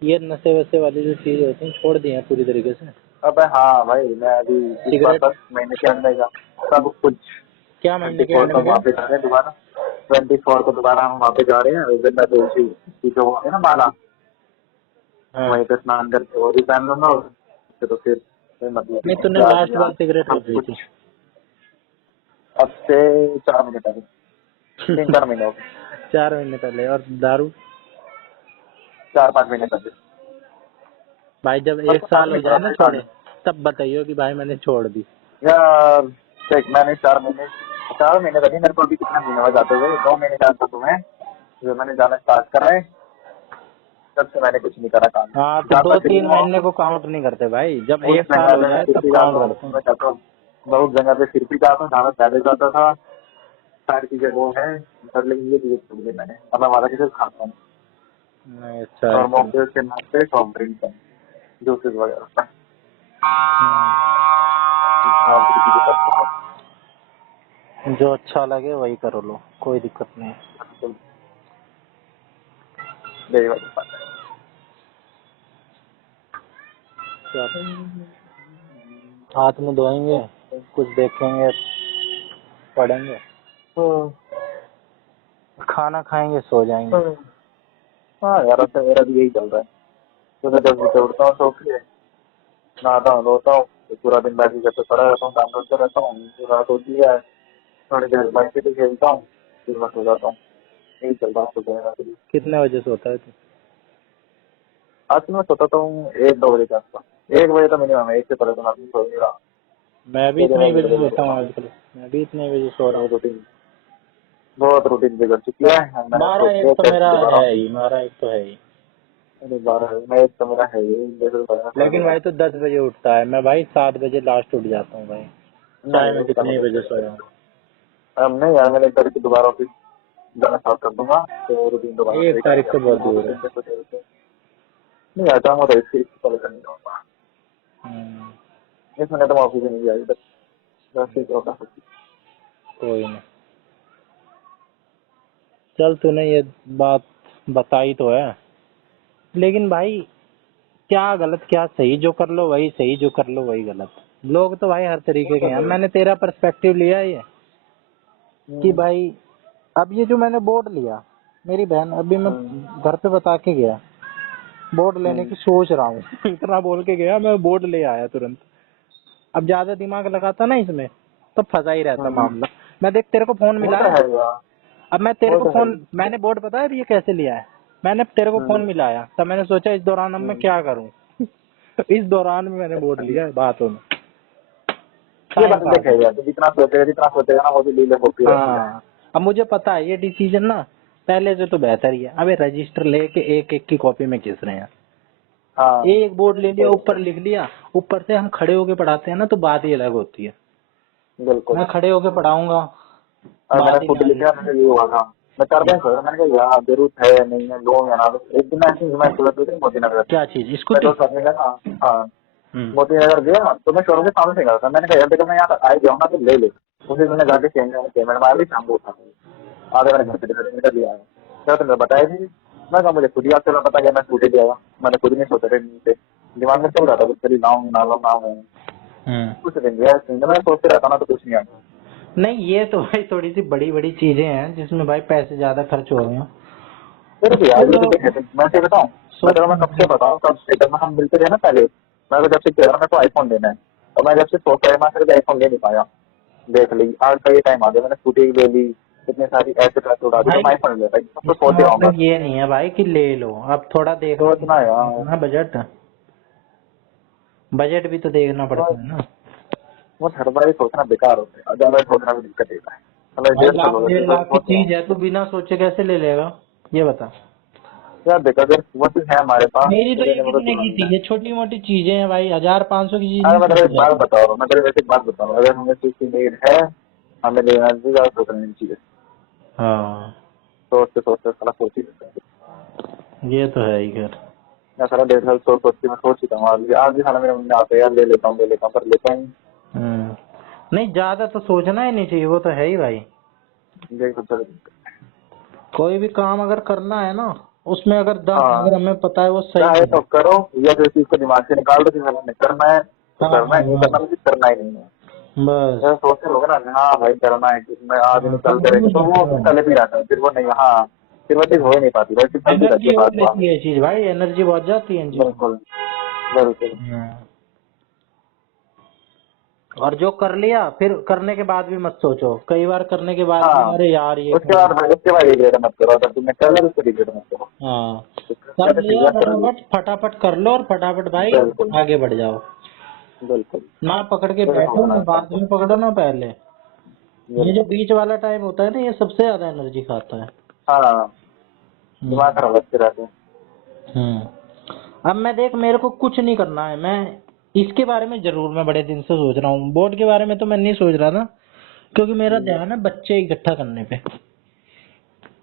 ये नशे वशे वाली जो चीज होती है छोड़ दी है पूरी तरीके से? अब हाँ भाई मैं अभी इस बार सिगरेट? तक महीने के अंदर का सब कुछ। क्या महीने के 24 एंड को में क्या? वहाँ पे जा रहे हैं दोबारा, 24 को दोबारा हम वहाँ पे जा रहे हैं, उस दिन मैं तुलसी की जो है ना माला, हाँ। वहीं पे स्नान करके वो भी पहन लूंगा, उससे तो फिर कोई मतलब नहीं नहीं तूने है, आज लास्ट यहाँ बार सिगरेट कब सब पी थी? कुछ। अब से 4 महीने पहले, 3-4 महीने हो गए, 4 महीने पहले। और दारू? 4-5 महीने पहले। भाई जब अब एक तो साथ साल में हो ही जाए करा ना था छोड़े, साल। तब बताइयो कि भाई मैंने छोड़ दी। यार देख, मैंने 4 महीने तक नहीं, मेरे को अभी कितना महीने हुआ जाते हुए, 2 महीने का अंतर तुम्हें, जो मैंने जाना स्टार्ट करा है तब से मैंने कुछ नहीं करा काम। हाँ तो जाता फ्री 2-3 महीने हूँ को काउंट नहीं करते भाई, जब उस एक साल जगह हो पे, मैं जाए फिर तब भी जाता काउंट हूँ, करते हैं। मैं कहता हूँ मैं उस जगह पे फिर भी जाता हूँ जहाँ मैं पहले जाता था, सारी चीजें वो है, पर लेकिन ये चीजें छोड़ दी मैंने, अब मैं वाला किसी खाता हूँ। नहीं अच्छा है और चल। मॉकटेल्स के नाम पे सॉफ्ट ड्रिंक्स है, जूसेस वगैरह, फालतू की चीजें करता हूँ। जो अच्छा लगे वही करो लो, कोई दिक्कत नहीं। बिल्कुल यही वाली बात चल, है। हाथ मुंह धोएंगे, कुछ देखेंगे, पढ़ेंगे, खाना खाएंगे, सो जाएंगे। हाँ यार, अब तो मेरा भी यही चल रहा है। सुबह 10 बजे उठता हूँ, सो के नहाता हूँ, धोता हूँ, तो पूरा दिन बैठ के घर पे पड़ा रहता हूँ, काम करते रहता हूँ। फिर रात होती है, थोड़ी देर बाइक पे खेलता हूँ, फिर बस हो जाता हूँ। यही चल रहा है सुबह मेरा दिन। कितने बजे सोता है तू? आज मैं सोता हूँ 1-2 बजे के आसपास। 1 बजे तो मिनिमम है, 1 से पहले तो मैं सो नहीं रहा। मैं भी मेरे इतने ही बाद बजे मेरे बजे सोता हूँ सोता हूँ। आजकल। मैं भी इतने ही बजे सो रहा हूँ। रूटीन बहुत रूटीन बिगड़ चुकी है। मैंने सोच 12-1 लिया तो कैसे मेरा दोबारा। है ही, 12-1 तो है ही। अरे 12 मैं तो मेरा है ही, जैसे पढ़ना पड़ लेकिन गया। भाई तो 10 बजे उठता है, मैं भाई 7 बजे लास्ट उठ जाता हूँ भाई, चाहे नहीं मैं उसका कितने ही नहीं बजे करते। सोया हूँ। अब नहीं यार, मैंने करके दोबारा ऑफिस जाना स्टार्ट कर दूंगा, तो रूटीन दोबारा सही 1 तारीख करेंगे से बहुत अपनी। वो दूर है। रूटीन पे सोचे नहीं आता हूँ, तो इसके फॉलो करने जाऊंगा। हम्म, इस महीने तो मैं ऑफिस ही नहीं गया अभी तक। वैसे ही होगा। कोई नहीं। चल तूने ये बात बताई तो है, लेकिन भाई क्या गलत क्या सही, जो कर लो वही सही, जो कर लो वही गलत। लोग तो भाई हर तरीके के हैं। मैंने तेरा पर्सपेक्टिव लिया है ये कि भाई अब ये जो मैंने बोर्ड लिया, मेरी बहन अभी मैं घर पे बता के गया बोर्ड लेने की सोच रहा हूँ इतना बोल के गया, मैं बोर्ड ले आया तुरंत। अब ज्यादा दिमाग लगाता ना इसमें तो फंसा ही रहता मामला। मैं देख तेरे को फोन वो मिला तो है, है यार, अब मैं तेरे वो को तो है फोन, ही। मैंने बोर्ड पता है अभी ये कैसे लिया है, मैंने तेरे को फोन मिलाया तब मैंने सोचा इस दौरान अब मैं क्या करूँ इस दौरान में मैंने बोर्ड लिया है बातों में, ये टाइम बात पास है। देखेगा यार, तो जितना सोचेगा ना वो भी लीले होती रहती है। हाँ, अब मुझे पता है ये डिसीजन ना पहले से तो बेहतर ही है। अबे रजिस्टर लेके एक एक की कॉपी में घिस रहे हैं। हाँ एक बोर्ड ले लिया, ऊपर लिख लिया, ऊपर से हम खड़े होके पढ़ाते हैं ना तो बात ही अलग होती है। बिल्कुल। मैं खड़े होके पढ़ाऊंगा, और मैंने बात ही खुद मान लिखा, मैंने ये हुआ था। मैं कर दें सर, मैंने कहा यार जरूरत है नहीं है, लो या ना लो। एक दिन ऐसे ही मैं सुबह सुबह मोदी नगर, क्या चीज मैं स्कूटी। दोस्त आदमी का ना, हाँ हम्म, मोती नगर गया, तो मैं शोरूम के सामने से गया था। मैंने कहा यार देखो मैं यहाँ आ गया हूँ ना, तो ले ले। उसी दिन जाके चेंज पेमेंट मार ली, शाम को उठा आधे घंटे घर से निकल लिया है। क्या तुमने बताया नहीं? मैं कहा मुझे खुद ही आपसे पता गया, मैं स्कूटी ले आया। मैंने खुद ही नहीं सोचा थे, दिमाग में चल रहा था कुछ करी लाऊं ना लाऊं ना हूँ। हम्म। कुछ दिन गया, मैं सोचते रहता ना तो कुछ नहीं आता। नहीं ये तो भाई थोड़ी सी बड़ी बड़ी चीजें हैं जिसमें भाई पैसे ज्यादा खर्च हो रहे हैं। मेरे को यार ये तो देखे थे, मैं क्या बताऊँ। मैं तेरा मैं कब से सोच बताऊँ, कब से जब हम मिलते थे ना पहले, मैं तो जब से कह रहा मेरे को आईफोन लेना है, और मैं जब से सोच रहा मैं सिर्फ आईफोन ले नहीं पाया। देख ली आज का ये टाइम आ गया, मैंने स्कूटी ले ली, इतनी सारी ऐसे पैसे उड़ा दी, तो भाई, मैं आईफोन ले पाई, तो इसका सोच रहा हूँ बस। मतलब ये नहीं है भाई कि ले लो, अब थोड़ा देखना तो सोचना पड़ता है यार, ना, बजट बजट भी तो देखना पड़ता है ना। वो हर बार ही सोचना बेकार होता है, ज्यादा सोचना भी दिक्कत देता है। मतलब भाई 1.5 साल लाख हो गए थे, 1.5 लाख की सोच रहा हूँ चीज है, तू बिना सोचे कैसे ले लेगा ये बता। यार, देखा अगर वो चीज है हमारे पास मेरी तो तो ये लेने में कोई कितने की प्रॉब्लम नहीं थी, है। ये छोटी मोटी चीजें हैं भाई, 1,000-500 की चीज अरे नहीं मैं तेरे खरीदी एक बात जाती। बता रहा हूँ, मैं तेरे वैसे एक बात बता रहा हूँ, अगर हमें चीज की नीड है, हमें लेना भी ज्यादा सोचना नहीं चाहिए। हाँ सोचते सोचते साला सोच ही लेते हैं। ये तो है ही खैर। मैं सारा 1.5 साल सोच के मैं सोच चुका हूँ, आज भी साला मेरे मन में आता है यार ले लेता हूँ, पर लेता हूँ। नहीं ज्यादा तो सोचना ही नहीं चाहिए, वो तो है ही भाई। देख तो चल। कोई भी काम अगर करना है ना, उसमें अगर दम है, हाँ अगर हमें पता है वो सही चाहे है। तो करो, या जो चीज को दिमाग से निकाल दो कि हमें करना है तो हाँ करना है, नहीं करना बस मुझे करना ही नहीं है। बस। जैसे सोचते लोग ना, हाँ भाई करना है, कि मैं आज हाँ, निकल करेंगे, कंफ्यूज तो वो रहते कल हैं। भी रहता है, फिर वो नहीं, हाँ फिर वो चीज हो ही नहीं पाती, वैसे चलती रहती है एनर्जी और बात बात। लेती है चीज भाई, एनर्जी बहुत जाती है इन चीजों बिल्कुल बिल्कुल। में। और जो कर लिया फिर करने के बाद भी मत सोचो, कई बार करने के बाद भी हाँ अरे यार ये उसके कर बाद लिया। भाई, उसके बाद रिग्रेट मत करो, अगर तुमने कर लिया तो उसको रिग्रेट मत करो। हाँ, तो कर कहते ठीक लिया है कर लिया। फटाफट फटाफट कर लो और फटाफट भाई बिल्कुल आगे बढ़ जाओ। बिल्कुल। ना पकड़ के ये बैठो, होना ना है बाद सबको। में पकड़ो ना पहले। ये जो बिल्कुल। बीच वाला टाइम होता है ना, ये सबसे ज्यादा एनर्जी खाता है। हाँ दिमाग हम्म खराब लगते रहते हैं। अब मैं देख, मेरे को कुछ नहीं करना है, मैं इसके बारे में जरूर मैं बड़े दिन से सोच रहा हूँ, बोर्ड के बारे में तो मैं नहीं सोच रहा था क्योंकि मेरा ध्यान है बच्चे इकट्ठा करने पे।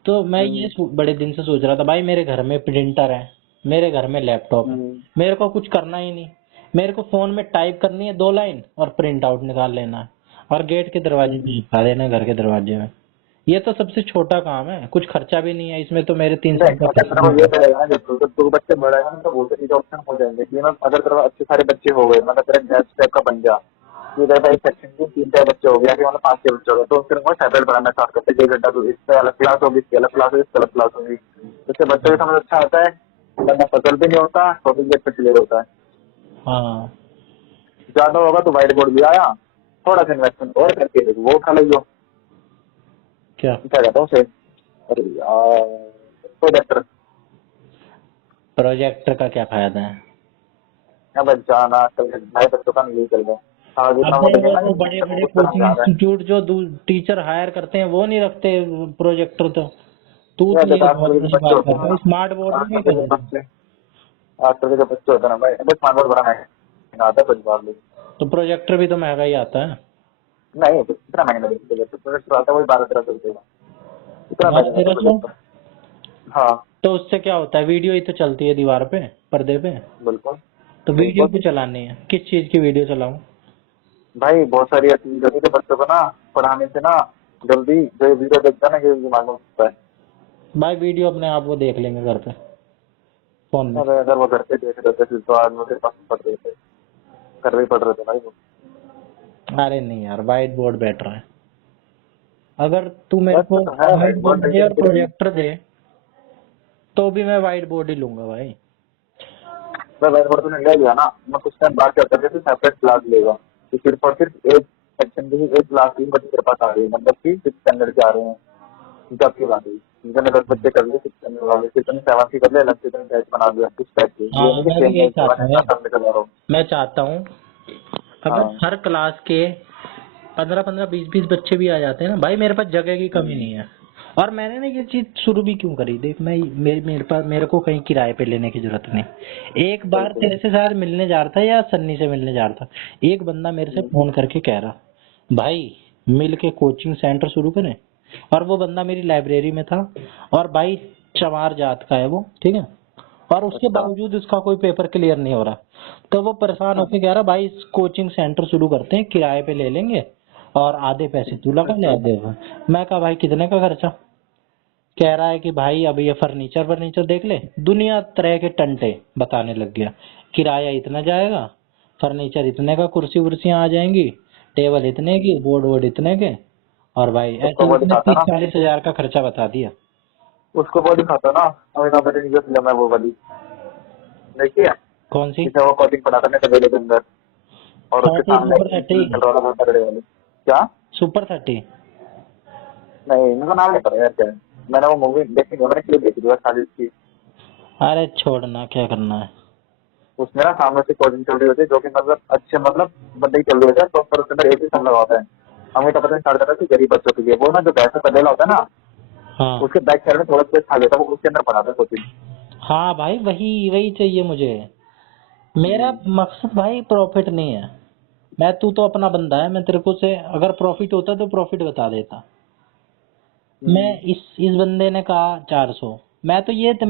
तो मैं ये बड़े दिन से सोच रहा था भाई, मेरे घर में प्रिंटर है, मेरे घर में लैपटॉप है, हम्म, मेरे को कुछ करना ही नहीं, मेरे को फोन में टाइप करनी है 2 लाइन और प्रिंट आउट निकाल लेना है और गेट के दरवाजे पे चिपका देना है, घर के दरवाजे में। ये तो सबसे छोटा काम है, कुछ खर्चा भी नहीं है इसमें, तो मेरे 3 साल देख का अगर तेरे को ये पैसा। रहेगा ना, जब तू बच्चे बढ़ेगा ना, तो बहुत सारी ऑप्शन हो जाएंगे कि ना, अगर तेरे अच्छे सारे बच्चे हो गए, मतलब तेरा गैस टाइप का बन जा, कि तेरे पास एक सेक्शन के 3-4 बच्चे हो गया, कि मतलब 5-6 बच्चे हो गए, तो फिर वो सेपरेट पढ़ाना स्टार्ट करते 1 घंटा, तो इससे अलग क्लास होगी, इसकी अलग क्लास होगी, इसकी अलग क्लास होगी। इससे बच्चों की समझ अच्छा आता है, वरना फसल भी नहीं होता, टॉपिक गेट पे क्लियर होता है। हाँ ज्यादा होगा तो व्हाइट बोर्ड भी आया, थोड़ा सा इन्वेस्टमेंट और करके देखो, वो उठा लो। क्या क्या कहता हूँ उसे, अरे यार, प्रोजेक्टर। प्रोजेक्टर का क्या फायदा है? अब जाना आजकल के नए बच्चों का नहीं चल रहा। हाँ, जितना वो अबे वो देखेगा तो नहीं बड़े बड़े उस तरह कोचिंग जा रहा है। इंस्टीट्यूट जो टीचर हायर करते हैं वो नहीं रखते प्रोजेक्टर। तो यार देखो, ये बहुत आजकल के बड़ी बच्चे बात होते हैं करता है, ना, स्मार्ट बोर्ड में आजकल क्या के जो करेगा? बच्चे आजकल के जो बच्चे होते हैं ना भाई, बस स्मार्ट बोर्ड बड़ा महंगा आता है कुछ बात नहीं। तो प्रोजेक्टर भी तो महंगा ही आता है। नहीं, इतना महंगा नहीं प्रोजेक्टर, प्रोजेक्टर आता है वही 12-13 सौ रुपये का, इतना बारह महंगा नहीं तेरह सौ प्रोजेक्टर। हाँ तो उससे क्या होता है? वीडियो ही तो चलती है दीवार पे, पर्दे पे। बिल्कुल। तो वीडियो बिल्कुल क्यों चलानी है? किस चीज की वीडियो चलाऊं? भाई, बहुत सारी ऐसी चीजें होती है जो बच्चों को ना पढ़ाने से ना जल्दी, जो वीडियो देखता है ना कि दिमाग में घुसता है। भाई वीडियो अपने आप वो देख लेंगे घर पे, फोन में। अरे अगर वो घर पे देख रहे थे फिर तो आज मेरे पास पढ़ रहे थे, घर में ही पढ़ रहे थे भाई वो। अरे नहीं यार, वाइट बोर्ड बेटर है। अगर तू मेरे बस को तो है भाई, वाइट बहुत बोर्ड दे लेकिन और फिर भी प्रोजेक्टर दे तो भी मैं वाइट बोर्ड ही लूंगा भाई। मैं वैसे तूने ले लिया ना, मैं कुछ टाइम बाद क्या करता है, सेपरेट क्लास लेगा कि सिर्फ और सिर्फ एक सेक्शन की, एक क्लास की बच्चे तेरे पास आ रही है, मतलब कि 6 स्टैंडर्ड के आ रहे हैं, जब की बात है। जितने 10 बच्चे कर लिए 6 स्टैंडर्ड वाले, फिर तुमने 7th की कर लिया, अलग से तुमने बैच बना दिया इस टाइप के, हाँ ये नहीं कि मैं भी सेम यही बैच चाहता वाले हूँ इतना यार। सब निकल रहा हो। मैं चाहता हूँ अगर हाँ हर क्लास के 15-15 20-20 बच्चे भी आ जाते हैं ना भाई, मेरे पास जगह की कमी नहीं है। और मैंने ना ये चीज शुरू भी क्यों करी, देख मैं मेरे पास, मेरे को कहीं किराए पे लेने की जरूरत नहीं। एक बार बिल्कुल। तेरे से शायद मिलने जा रहा था या सन्नी से मिलने जा रहा था, एक बंदा मेरे से फोन करके कह रहा, भाई मिल के कोचिंग सेंटर शुरू करें। और वो बंदा मेरी लाइब्रेरी में था, और भाई चमार जात का है वो, ठीक है। और उसके अच्छा। बावजूद उसका कोई पेपर क्लियर नहीं हो रहा। तो वो परेशान होके कह रहा, भाई कोचिंग सेंटर शुरू करते हैं, किराए पे ले लेंगे और आधे पैसे तू लगा ले, आधे वो। मैं कहा भाई कितने का खर्चा? कह रहा है कि भाई अब ये फर्नीचर वर्नीचर देख ले, दुनिया तरह के टंटे बताने लग गया। किराया इतना जाएगा, फर्नीचर इतने का, कुर्सी वुर्सियां आ जाएंगी, टेबल इतने की, बोर्ड वोर्ड इतने के। और भाई उसको ऐसे वो उसने दिखाता ना, 30-40 हजार का खर्चा बता दिया। उसको वो दिखाता ना, अमिताभ बच्चन की जो फिल्म है वो वाली, देखिए, कौन सी? जिसे वो कोचिंग पढ़ाता है तबेले के अंदर, और उसके 30 सामने सुपर एक 30 चल रहा था बहुत तगड़े वाले। क्या? सुपर 30। नहीं, इनका नाम नहीं पता यार क्या है। मैंने वो मूवी देखी नहीं, मैंने क्लिप देखी थी बस खाली उसकी। अरे छोड़ना, क्या करना है। उसमें ना सामने से कोचिंग चल रही होती है, जो कि मतलब अच्छे, मतलब बंदे ही चल रही होता है, तो पर उसके अंदर एक ही सब लगा होता है। अमिताभ बच्चन स्टार्ट करता है कि गरीब बच्चों के लिए, वो ना जो पैसा तबेला होता है ना, हाँ उसके बैक साइड में थोड़ा स्पेस खा लेता है, वो उसके अंदर पढ़ाता है कोचिंग। हाँ भाई, वही वही चाहिए मुझे। मेरा मकसद भाई प्रॉफिट नहीं है। मैं, तू तो अपना बंदा है, मैं तेरे को से अगर प्रॉफिट होता तो प्रॉफिट बता देता। मैं इस बंदे ने कहा 400। मैं तो ये कह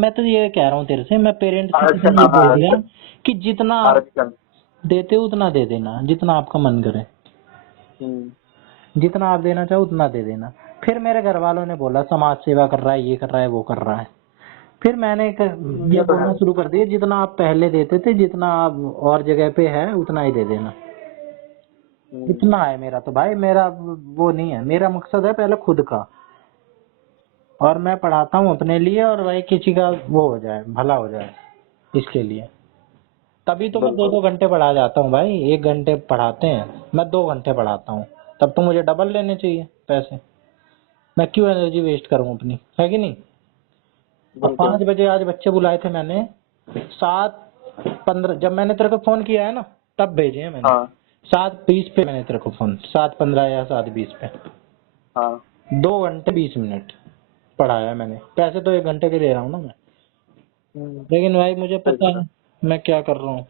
रहा हूँ तेरे से, मैं पेरेंट्स को आरक्षण कितने ये नाम है, बोल दिया आरक्षण। कि जितना आप आरक्षण। देते हो उतना दे देना, जितना आपका मन करे, हम्म। जितना आप देना चाहो उतना दे देना। फिर मेरे घर वालों ने बोला समाज सेवा कर रहा है, ये कर रहा है, वो कर रहा है। फिर मैंने ये ये तो है। बोलना शुरू कर दिया, जितना आप पहले देते थे, जितना आप और जगह पे है उतना ही दे देना। हम्म, इतना है मेरा तो भाई, मेरा वो नहीं है। मेरा मकसद है पहले खुद का, और मैं पढ़ाता हूँ अपने लिए, और भाई किसी का वो हो जाए, भला हो जाए, इसके लिए। तभी तो मैं दो बिल्कुल। दो घंटे पढ़ा जाता हूँ भाई। 1 घंटे पढ़ाते हैं, मैं 2 घंटे पढ़ाता हूँ। तब तो मुझे डबल लेने चाहिए पैसे। मैं क्यों एनर्जी वेस्ट करूँ अपनी, है कि नहीं? अब बिल्कुल। 5 बजे आज बच्चे बुलाए थे मैंने, 7:15 जब मैंने तेरे को फोन किया है ना, तब भेजे हैं मैंने। हाँ 7:20 पे मैंने तेरे को फोन, 7:15 या 7:20 पे। हाँ। 2 घंटे 20 मिनट पढ़ाया है मैंने। पैसे तो 1 घंटे के ले रहा हूँ ना मैं, हम्म, लेकिन भाई मुझे सही पता बात है मैं क्या कर रहा हूँ।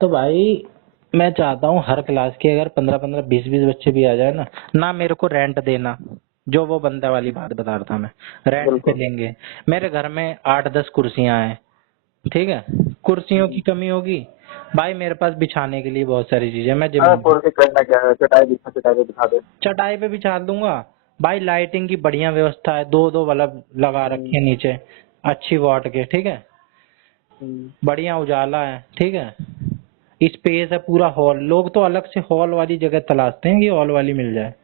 तो भाई मैं चाहता हूँ हर क्लास के अगर 15-15 20-20 बच्चे भी आ जाए ना, ना मेरे को रेंट देना। जो वो बंदा वाली बात बता रहा था मैं, है। रेंट पे बिल्कुल। लेंगे। मेरे घर में 8-10 कुर्सियां हैं, ठीक है। कुर्सियों की कमी होगी भाई, मेरे पास बिछाने के लिए बहुत सारी चीजें, मैं जिम, अरे फोन के करना क्या है, चटाई पे दिखा दे। चटाई पे बिछा दूंगा। भाई लाइटिंग की बढ़िया व्यवस्था है, 2-2 बल्ब लगा रखे हम्म, हैं नीचे, अच्छी वाट के, ठीक है। हम्म, बढ़िया उजाला है, ठीक है। स्पेस है पूरा हॉल। लोग तो अलग से हॉल वाली जगह तलाशते हैं कि हॉल वाली मिल जाए।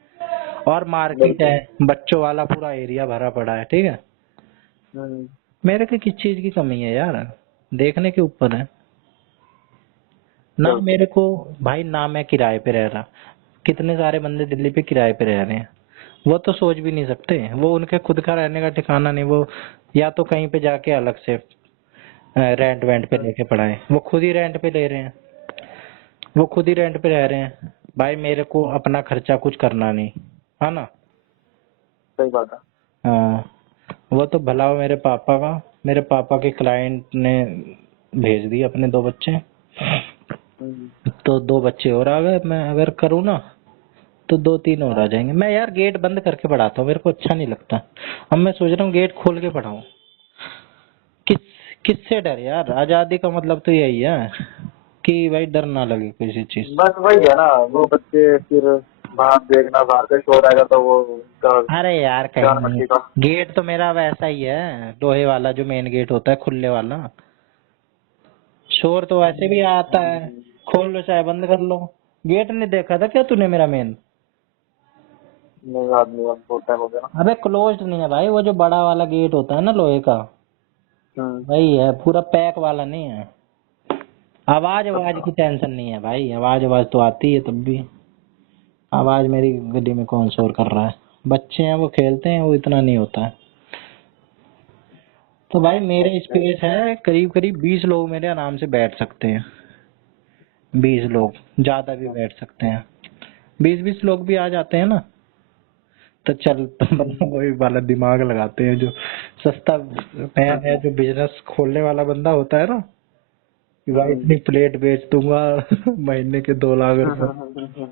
और मार्केट बिल्कुल। है, बच्चों वाला पूरा एरिया भरा पड़ा है, ठीक है। मेरे को किस चीज की कमी है यार, देखने के ऊपर है ना बिल्कुल। मेरे को। भाई ना मैं किराए पे रह रहा, कितने सारे बंदे दिल्ली पे किराए पे रह रहे हैं, वो तो सोच भी नहीं सकते, वो उनके खुद का रहने का ठिकाना नहीं, वो या तो कहीं पे जाके अलग से रेंट वेंट पे लेके पड़ाए, वो खुद ही रेंट पे ले रहे हैं, वो खुद ही रेंट पे रह रहे हैं। भाई मेरे को अपना खर्चा कुछ करना नहीं है ना। सही बात है। हाँ, वो तो भला हो मेरे पापा का, मेरे पापा के क्लाइंट ने भेज दिए अपने 2 बच्चे, तो 2 बच्चे और आ गए, मैं अगर करूँ ना तो 2-3 और आ जाएंगे। मैं यार गेट बंद करके पढ़ाता हूँ, मेरे को अच्छा नहीं लगता। अब मैं सोच रहा हूँ गेट खोल के पढ़ाऊँ। किस किससे डर यार, आजादी का मतलब तो यही है कि भाई डर ना लगे किसी चीज। बस वही है ना, वो बच्चे फिर बाहर देखना, बाहर का शोर आएगा तो वो उनका अरे यार कहीं ध्यान नहीं, भटकेगा। गेट तो मेरा वैसा ही है, लोहे वाला जो मेन गेट होता है, खुले वाला। शोर तो वैसे भी आता है, खोल लो चाहे बंद कर लो। गेट नहीं देखा था क्या तूने मेरा मेन? नहीं आदमी, अब बहुत टाइम हो गया ना। अबे क्लोज्ड नहीं है भाई, वो जो बड़ा वाला गेट होता है ना लोहे का, हम्म। वही है, पूरा पैक वाला नहीं है। आवाज आवाज अच्छा। की टेंशन नहीं है भाई, आवाज आवाज तो आती है तब भी। आवाज मेरी गली में कौन शोर कर रहा है, बच्चे हैं वो खेलते हैं, वो इतना नहीं होता है। तो भाई मेरे स्पेस है, करीब करीब 20 लोग मेरे आराम से बैठ सकते हैं, 20 लोग, ज्यादा भी बैठ सकते हैं। 20-20 लोग भी आ जाते हैं ना, तो चल मतलब वही वाला दिमाग लगाते हैं जो सस्ता, नया नया जो बिजनेस खोलने वाला बंदा होता है ना, कि भाई इतनी प्लेट बेच दूंगा महीने के 2 लाख रुपए।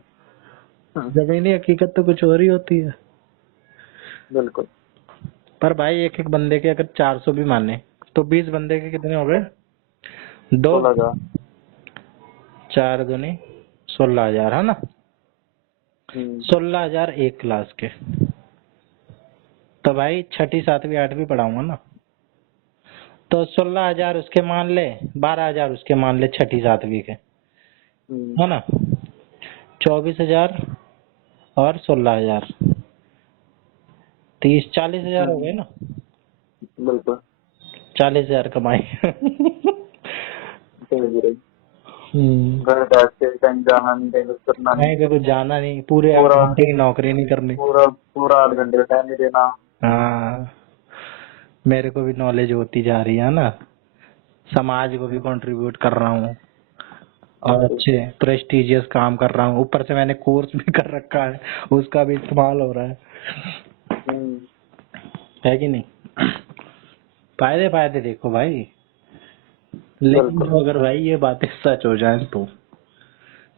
जमीनी हकीकत तो कुछ और ही होती है। बिल्कुल। पर भाई एक एक बंदे के अगर 400 भी माने तो 20 बंदे के कितने हो गए? दो, 16 हजार। 4 दूनी 16,000 है ना। हम्म। 16,000 एक क्लास के, तो भाई छठी सातवीं आठवीं पढ़ाऊंगा ना, तो 16,000 उसके मान ले, 12,000 उसके मान ले छठी सातवीं के, है ना। 24,000 और 16,000, 30-40,000 हो गए ना। बिल्कुल। 40,000 कमाई सही बोल रही। हम्म, घर बैठ के कहीं जाना नहीं, कहीं कुछ करना नहीं। कहीं पे कुछ जाना नहीं, पूरे 8 पूरा घंटे की नौकरी नहीं करनी। पूरा पूरा 8 घंटे का टाइम नहीं देना। हाँ, मेरे को भी नॉलेज होती जा रही है ना, समाज को भी कंट्रीब्यूट कर रहा हूँ, और और अच्छे प्रेस्टिजियस काम कर रहा हूँ, ऊपर से मैंने कोर्स भी कर रखा है, उसका भी इस्तेमाल हो रहा है कि नहीं। फायदे फायदे देखो भाई, लेकिन बिल्कुल। जो अगर भाई ये बातें सच हो जाए तो,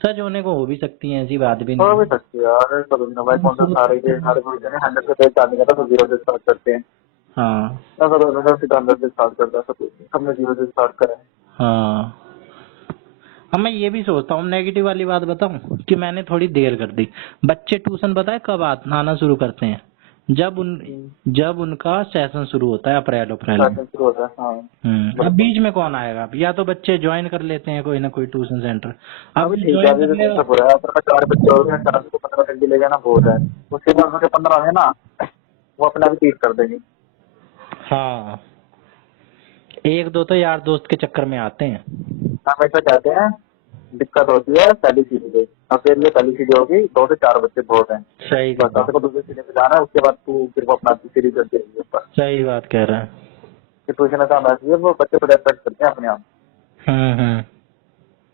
सच होने को हो भी सकती हैं, ऐसी बात भी हो नहीं भी है। सकती है यार, कभी ना भाई, तुम कौन सा सोच सारे सकते के हो। सारे कोई 100 से चार्ज नहीं करता, तो 0 से स्टार्ट करते हैं। हाँ ऐसा तो 100 से स्टार्ट करता है, सब कुछ हमने 0 से स्टार्ट करा है। हाँ। अब मैं ये भी सोचता हूँ, नेगेटिव वाली बात बताऊं, कि मैंने थोड़ी देर कर दी। बच्चे ट्यूशन पता है कब आना शुरू करते हैं? जब उन जब उनका सेशन शुरू होता है, अप्रैल अप्रैल में। स्टार्टिंग शुरू होता है, हाँ। अब बिल्कुल। बीच में कौन आएगा? या तो बच्चे ज्वाइन कर लेते हैं कोई ना कोई ट्यूशन सेंटर। अब अभी जो ठीक है, ज्वाइन अभी कर तो लेगा, सिस्टम हो रहा है, अगर मैं 4 बच्चे हो गए, 4 से 15 तक भी ले जाना बहुत है। उसके बाद उनके 15 है ना, वो अपना भी 30 कर देंगे। हाँ, एक दो तो यार दोस्त के चक्कर में आते हैं। हमेशा कहते हैं दिक्कत होती है पहली सीढ़ी पे। अब तेरे लिए पहली सीढ़ी होगी, 2 से 4 बच्चे बहुत हैं। सही बस कह रहा अब है, को दूसरी सीढ़ी पे जाना है, उसके बाद तू फिर वो अपना सीढ़ी कर देगी ऊपर। सही बात कह रहा है। ट्यूशन का मैसेज है, वो बच्चे को रेस्पेक्ट करते हैं अपने आप। हम्म।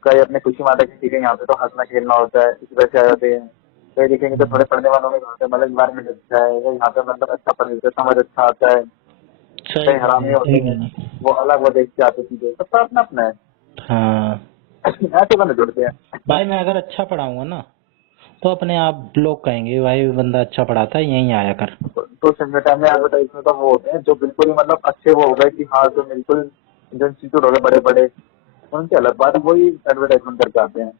कई अपने खुशी माता की सीखें, यहाँ पे तो हंसना खेलना होता है, इस वजह से आ जाते हैं। कई देखेंगे तो थोड़े पढ़ने वालों में होते हैं, मतलब इन्वायरमेंट अच्छा है, यहाँ पे मतलब अच्छा पढ़ने समझ अच्छा आता है। सही कई कह रहे हरामी हैं, होते सही कह हैं, रहे हैं। वो अलग वो देख के आते सीधे, सबका अपना अपना है। हाँ ऐसे बंदे जुड़ते हैं। भाई, मैं अगर अच्छा पढ़ाऊंगा ना तो अपने आप लोग कहेंगे भाई बंदा अच्छा पढ़ाता है, यहीं आया कर। तो संडे टाइम में एडवर्टाइजमेंट तो वो होते हैं जो बिल्कुल ही मतलब अच्छे वो हो गए कि हाँ, जो बिल्कुल जो इंस्टीट्यूट हो गए बड़े बड़े, उनकी अलग बात है, वही एडवर्टाइजमेंट करके आते हैं।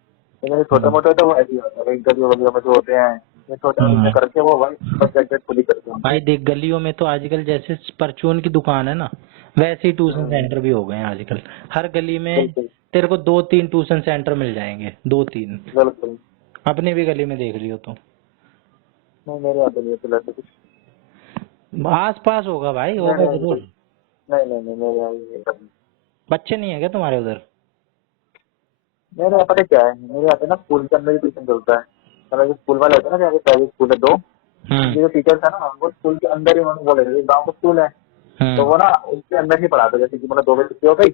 लेकिन छोटे हम्म। मोटे तो वो ऐसे ही होता है, गलियों वलियों में जो होते हैं, ये छोटे मोटे से हाँ करके वो भाई बस जैकेट खुली करते हैं। भाई देख, गलियों में तो आजकल जैसे परचून की दुकान है ना, वैसे ही ट्यूशन सेंटर भी हो गए हैं आजकल। हर गली में बिल्कुल। तेरे को 2-3 ट्यूशन सेंटर मिल जाएंगे, 2-3। बिल्कुल। अपनी भी गली में देख लियो तो। नहीं, मेरे यहाँ पे नहीं है फिलहाल तो कुछ। आस पास होगा भाई, होगा मेरे यहाँ तो जरूर। नहीं नहीं नहीं, मेरे यहाँ ये सब नहीं। बच्चे नहीं है क्या तुम्हारे उधर? मेरे यहाँ पता क्या है, मेरे यहाँ पे ना स्कूल के अंदर ही ट्यूशन चलता है। मतलब जो स्कूल वाले होते हैं ना, जहाँ प्राइवेट स्कूल है दो, उनके जो टीचर्स है ना, वो स्कूल के अंदर ही उन्होंने बोले थे, गाँव का स्कूल है तो वो ना उसके अंदर ही पढ़ाते हैं। जैसे कि मतलब 2 बजे छुट्टी हो गई,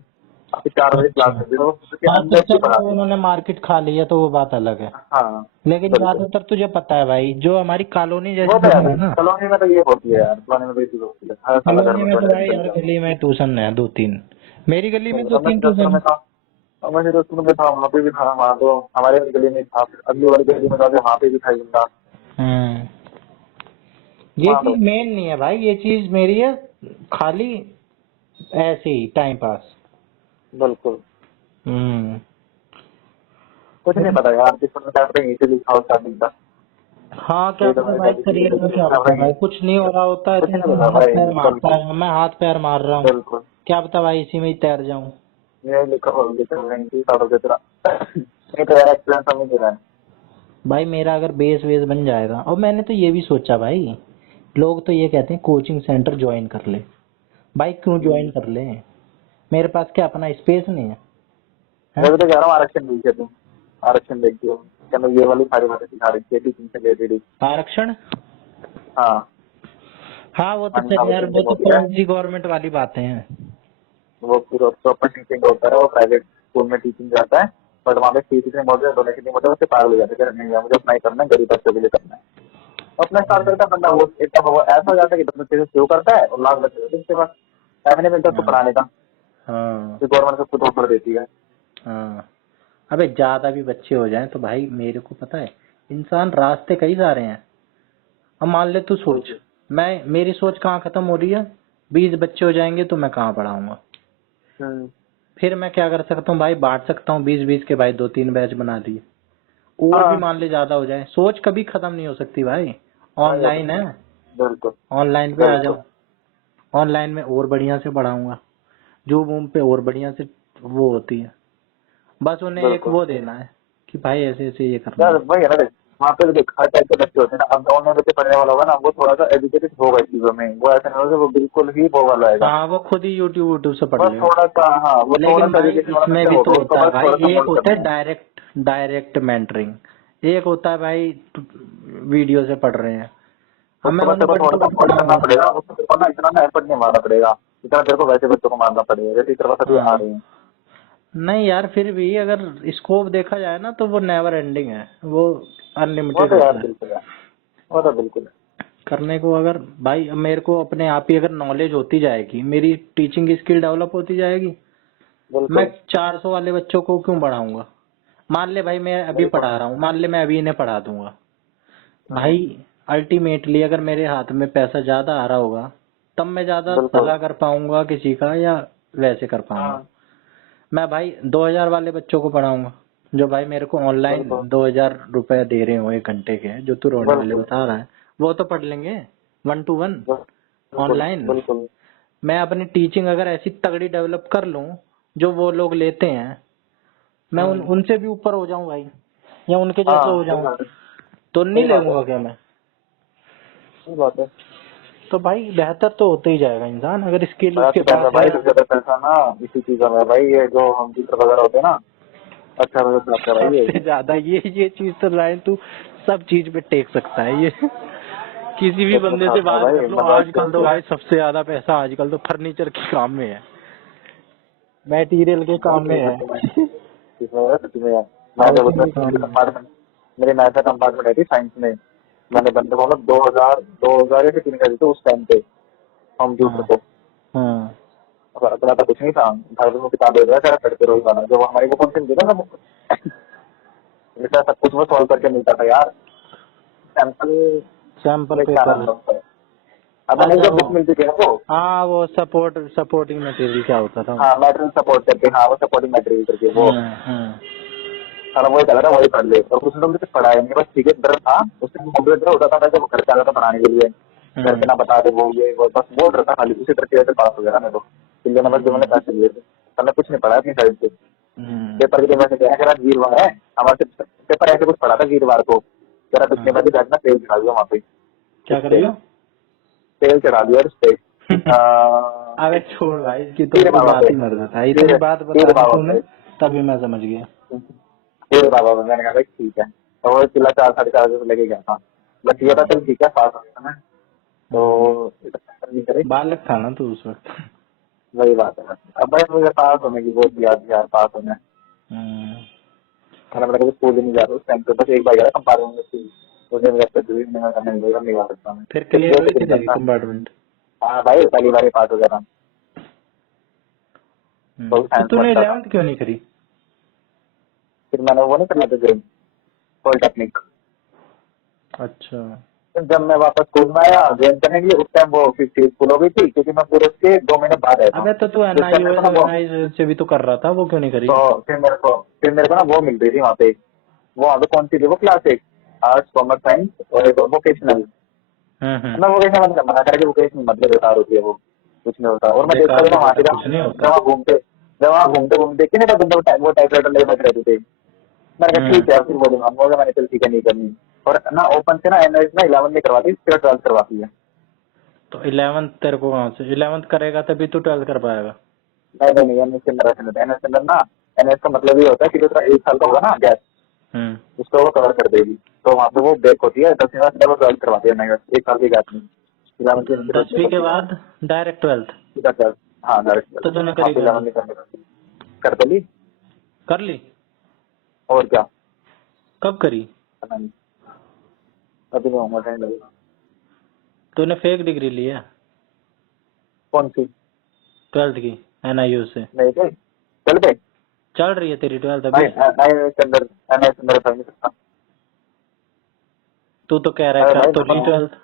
अब फिर 4 बजे क्लास अच्छा। होती है, तो वो उसके हाँ तो अंदर ही चलो पढ़ाते हैं। उन्होंने मार्केट खा लिया तो वो बात अलग है, हाँ लेकिन बिल्कुल। ज्यादातर तुझे पता है भाई जो हमारी कॉलोनी वो जैसी तो जगह यार है ना, कॉलोनी में तो ये होती है यार, कॉलोनी में तो ये चीज होती है, हर साल घर कॉलोनी में में तो तो भाई चल हर जाओ। गली में ट्यूशन है 2-3। मेरी गली में अब मैं 2-3 दस ट्यूशन में है। था, अब मैं दस में था, वहाँ पे भी था, वहाँ तो हमारे गली में था, फिर अगली वाली गली में था, वहाँ पे भी था एक बंदा। हम्म। ये वहाँ तो चीज मेन नहीं है भाई, ये चीज मेरी है खाली ऐसे ही टाइम पास। बिल्कुल हम्म। कुछ नहीं पता यार, किस समय क्या करेंगे, इसे लिखा हो स्टार्टिंग का। हाँ क्या ये तो पता मेरे भाई दादी की करियर में क्या कर होता है रही भाई, है। कुछ नहीं हो रहा होता है कुछ तो नहीं इंसान पता हाथ भाई, पैर मारता बिल्कुल है, मैं हाथ पैर मार रहा हूँ, बिल्कुल। क्या पता भाई इसी में ही तैर जाऊं। ये लिखा हो लिखा रही थी सालों की तरह। ये तो यार एक्सपीरियंस हमें दे रहा है। भाई मेरा अगर बेस वेस बन जाएगा, और मैंने तो ये भी सोचा भाई, लोग तो ये कहते हैं कोचिंग सेंटर ज्वाइन कर ले। भाई क्यों ज्वाइन कर ले? मेरे पास क्या अपना स्पेस नहीं है, मैं हैं? भी तो कह रहा हूँ आरक्षण देखिए तुम, आरक्षण देखिए क्या, मैं ये वाली सारी बातें सिखा रही थी टीचिंग से रिलेटेड। आरक्षण? हाँ हाँ वो तो हाँ, फिर यार आरक्षण वो जो तो होती है, कौन सी गवर्नमेंट वाली बातें हैं। वो पूरा प्रॉपर टीचिंग होता है, वो प्राइवेट स्कूल में टीचिंग जाता है। बट वहाँ पे फीस इतनी मोटी है, डोनेशन इतनी मोटी है, उससे पागल हो जाते हैं, नहीं यार, मुझे अपना ही करना है, गरीब बच्चों के लिए करना है। तो अपना स्टार्ट करता है बंदा, वो एकदम वो ऐसा हो जाता है कि 10 बच्चे से शुरू करता है और लाख बच्चे होते हैं उसके पास, टाइम नहीं मिलता उसको हाँ पढ़ाने का, हाँ फिर गवर्नमेंट सब कुछ ऑफर देती है। हाँ। अबे ज्यादा भी बच्चे हो जाएं तो भाई मेरे को पता है, इंसान रास्ते कई सारे हैं। अब मान ले तू सोच, मैं मेरी सोच कहाँ खत्म हो रही है, 20 बच्चे हो जाएंगे तो मैं कहाँ पढ़ाऊंगा। हम्म, फिर मैं क्या कर सकता हूँ भाई, बांट सकता हूँ 20-20 के भाई, 2-3 बैच बना लिए। और भी हाँ मान ले ज्यादा हो जाए, सोच कभी खत्म नहीं हो सकती भाई। नहीं हो ऑनलाइन सकता, है, बिल्कुल ऑनलाइन पे आ बिल्कुल। जाओ, ऑनलाइन में और बढ़िया से पढ़ाऊंगा। जूम वूम पे और बढ़िया से वो होती है, बस उन्हें एक बिल्कुल वो देना है कि भाई ऐसे ऐसे ये करना यार है। वही है ना, देख वहाँ पे भी देख हर टाइप के बच्चे होते हैं ना। अब ऑनलाइन बच्चे पढ़ने वाला होगा ना, वो थोड़ा सा एजुकेटेड होगा इस चीजों में, वो ऐसा नहीं होगा कि वो बिल्कुल ही भोगा लाएगा। हाँ वो खुद ही यूट्यूब यूट्यूब से पढ़ बस लेगा। थोड़ा सा, हाँ वो थोड़ा लेकिन सा भाई एजुकेशन वाला इसमें बच्चा भी तो होगा, उसको होता है बस भाई, थोड़ा सा एक मोल्ड होता करना है है। डायरेक्ट डायरेक्ट मेंटरिंग, एक होता है भाई वीडियो से पढ़ रहे हैं। अब मैं उसको बस उन्हें तेरे को थोड़ा बंटू सा को मोल्ड करना पढ़ाऊंगा। पड़ेगा, उसको तेरे को ना इतना ना एफर्ट नहीं मारना पड़ेगा जितना तेरे को वैसे बच्चों को मारना पड़ेगा, जैसे इस तरह सभी आ हाँ रहे हैं। नहीं यार, फिर भी अगर स्कोप देखा जाए ना तो वो नेवर एंडिंग है, वो वो अनलिमिटेड तो यार होता है। बिल्कुल है, वो तो बिल्कुल है। करने को अगर भाई, अब मेरे को अपने आप ही अगर नॉलेज होती जाएगी, मेरी टीचिंग स्किल डेवलप होती जाएगी, मैं बिल्कुल 400 वाले बच्चों को क्यों पढ़ाऊंगा। मान ले भाई मैं अभी बिल्कुल। पढ़ा रहा हूँ, मान ले मैं अभी इन्हें पढ़ा दूंगा हम्म, भाई, अल्टीमेटली अगर मेरे हाथ में पैसा ज्यादा आ रहा होगा तब मैं ज्यादा बिल्कुल भला कर पाऊंगा किसी का, या वैसे कर पाऊंगा। हाँ मैं भाई 2000 वाले बच्चों को पढ़ाऊंगा जो भाई मेरे को ऑनलाइन बिल्कुल 2000 रुपए दे रहे हो 1 घंटे के, जो तू रोने वाले बिल्कुल बता रहा है, वो तो पढ़ लेंगे 1-to-1 बिल्कुल ऑनलाइन। बिल्कुल। मैं अपनी टीचिंग अगर ऐसी तगड़ी डेवलप कर लूं जो वो लोग लेते हैं, मैं उनसे भी ऊपर हो जाऊं भाई, या उनके जैसा हाँ हो सही जाऊं, बात है, तो नहीं सही बात है, लेऊंगा क्या मैं? सही बात है। तो भाई बेहतर तो होते ही जाएगा इंसान अगर स्किल आज उसके के टाइम पास में है। भाई सबसे ज्यादा पैसा ना इसी चीजों में है भाई, ये जो हम चित्र वगैरह होते हैं ना, अच्छा वजह से आता है भाई ये। सबसे ज्यादा ये चीज तो रायन तू सब चीज पे टेक सकता है ये। किसी भी इसमें बंदे से खाता है बात भाई, कर लो, मजाक आजकल तो करके। भाई सबसे ज्यादा पैसा आजकल तो फर्नीचर के काम में है, मटेरियल के भाई काम में है। इसमें सच में यार, मैं जब हाउसिंग उसमें के काम में। कंपार्टमेंट, मेरी मैथ कंपार्टमेंट आई थी साइंस में, मैंने बंदे को 2000 या फिर 3 कर थे उस टाइम पे कंप्यूटर हाँ को। हाँ अपना तो कुछ नहीं था, घर में किताब दे रहा था, पढ़ते रहो गाना, जो हमारी वो कौन सी थी ना, बेटा सब कुछ में सॉल्व करके मिलता था यार, सैंपल सैंपल में क्या नाम पेपर। था उसका, अब नहीं अच्छा जो वो, बुक मिलती थी ना वो, हाँ वो सपोर्टिंग मटेरियल क्या होता था वो। हाँ मैटेरियल सपोर्ट करके, हाँ वो सपोर्टिंग मैटेरियल करके वो हम्म। सारा वही चला था, वही पढ़ ले, और कुछ लोग मुझे पढ़ाया नहीं, बस ठीक है डर था, उससे कंप्यूटर होता था वैसे वो घर पे आता था पढ़ाने के लिए, घर पे हम्म ना बता दे वो ये वो, बस बोल रहा था खाली, उसी तरह से पास हो गया मैं तो, इसलिए नंबर जो मैंने हम्म पैसे लिए थे, हमने कुछ नहीं पढ़ा अपनी साइड से। हम्म। पेपर के वैसे कह रहा वीरवार है हमारे से, पेपर ऐसे कुछ पढ़ा था वीरवार को, जरा पिछले बार भी बैठना तेल चढ़ा दिया वहाँ पे, क्या उस पे करेगा? तेल चढ़ा दिया उस पे, अबे छोड़ भाई, इसकी तो तेरे कोई बाबा बात पे, ही मर जाता है। इतनी बात बता तेरे दी बाबा तूने पे, तभी मैं समझ गया। तेरे बाबा पे। मैंने कहा भाई ठीक है, तो वो चिल्ला 4 साढ़े 4 बजे से लेके गया था। बट ये था हम्म, चल ठीक है, पास हो गया मैं। हम्म। तो इतना नहीं करे, बालक था ना तू उस वक्त। वही बात है। अब भाई मुझे पास होने की बहुत याद यार, पास होने। हम्म, मैंने कभी स्कूल ही नहीं जाता उस टाइम पे, बस एक बार गया कंपार्टमेंट में थी, मुझे मेरे से दूरी नहीं जा सकता मैं, फिर फिर क्लियर वो हुई थी फिर तेरी करता। कंपार्टमेंट? हाँ भाई, पहली बार ही पास हो गया था। तो तो साइंस तूने पढ़ता था। 11th क्यों नहीं करी? फिर मैंने वो नहीं करना था, पॉलिटेक्निक। अच्छा। जब मैं वापस स्कूल में आया ज्वाइन करने के लिए, उस टाइम वो 50 स्कूल हो गई थी, क्योंकि मैं पूरे उसके 2 महीने बाद आया था। अबे तो तू तो इस टाइम मेरे को NIOS ना वो, वेनाइज से भी तो कर रहा था, वो क्यों नहीं करी? तो फिर मेरे को ना वो मिल रही थी वहाँ पे। वो वहाँ पे कौन सी थी वो क्लास, एक आर्ट्स कॉमर्स साइंस और एक वोकेशनल। हम्म। मैं वोकेशनल मना करके, वोकेशनल मतलब बेकार होती है वो, कुछ नहीं होता। और मैं देखता बेकार भी ना नहीं वहाँ होता, की, कुछ नहीं जब होता। वहाँ घूमते जब वहाँ घूमते घूमते देखते नहीं था बंदे, वो टाइपराइटर लेके बैठ रहते थे। मैंने कहा हम्म। ठीक है, फिर बोलूंगा मौका, मैंने चल ठीक है नहीं करनी। और ना ओपन से ना एनएस ना 11 में करवाती, फिर 12 करवाती है। तो 11th तेरे को कहाँ से? 11th करेगा तभी तू 12th कर पाएगा। नहीं नहीं नहीं, एनएस के अंदर ऐसे नहीं होता। एनएस के अंदर ना, एनएस का मतलब ये होता है कि जो तेरा 1 साल का होगा ना गैप, हम्म। उसको वो कवर कर देगी। तो वहाँ पे वो ब्रेक होती है, 10वीं बाद वो 12 करवाती है, नहीं 1 साल की गैप में। 11 की जरूरत नहीं 10वीं के पड़ती है। बाद डायरेक्ट 12th? सीधा 12। हाँ डायरेक्ट तो 12, तूने वहाँ करी पे क्यों 11 नहीं? नहीं करनी पड़ती। कर तो ली। कर ली? और क्या। कब करी? पता नहीं, अभी नहीं होगा, टाइम लगेगा। तूने फेक डिग्री ली है कौन सी? 12th की NIOS से? नहीं थे, चल पे। चल रही है तेरी 12th नहीं अभी? नहीं, के अंदर एनएस के अंदर कर नहीं सकता। तू तो कह रहा है अरे कर भाई तो ली 12th।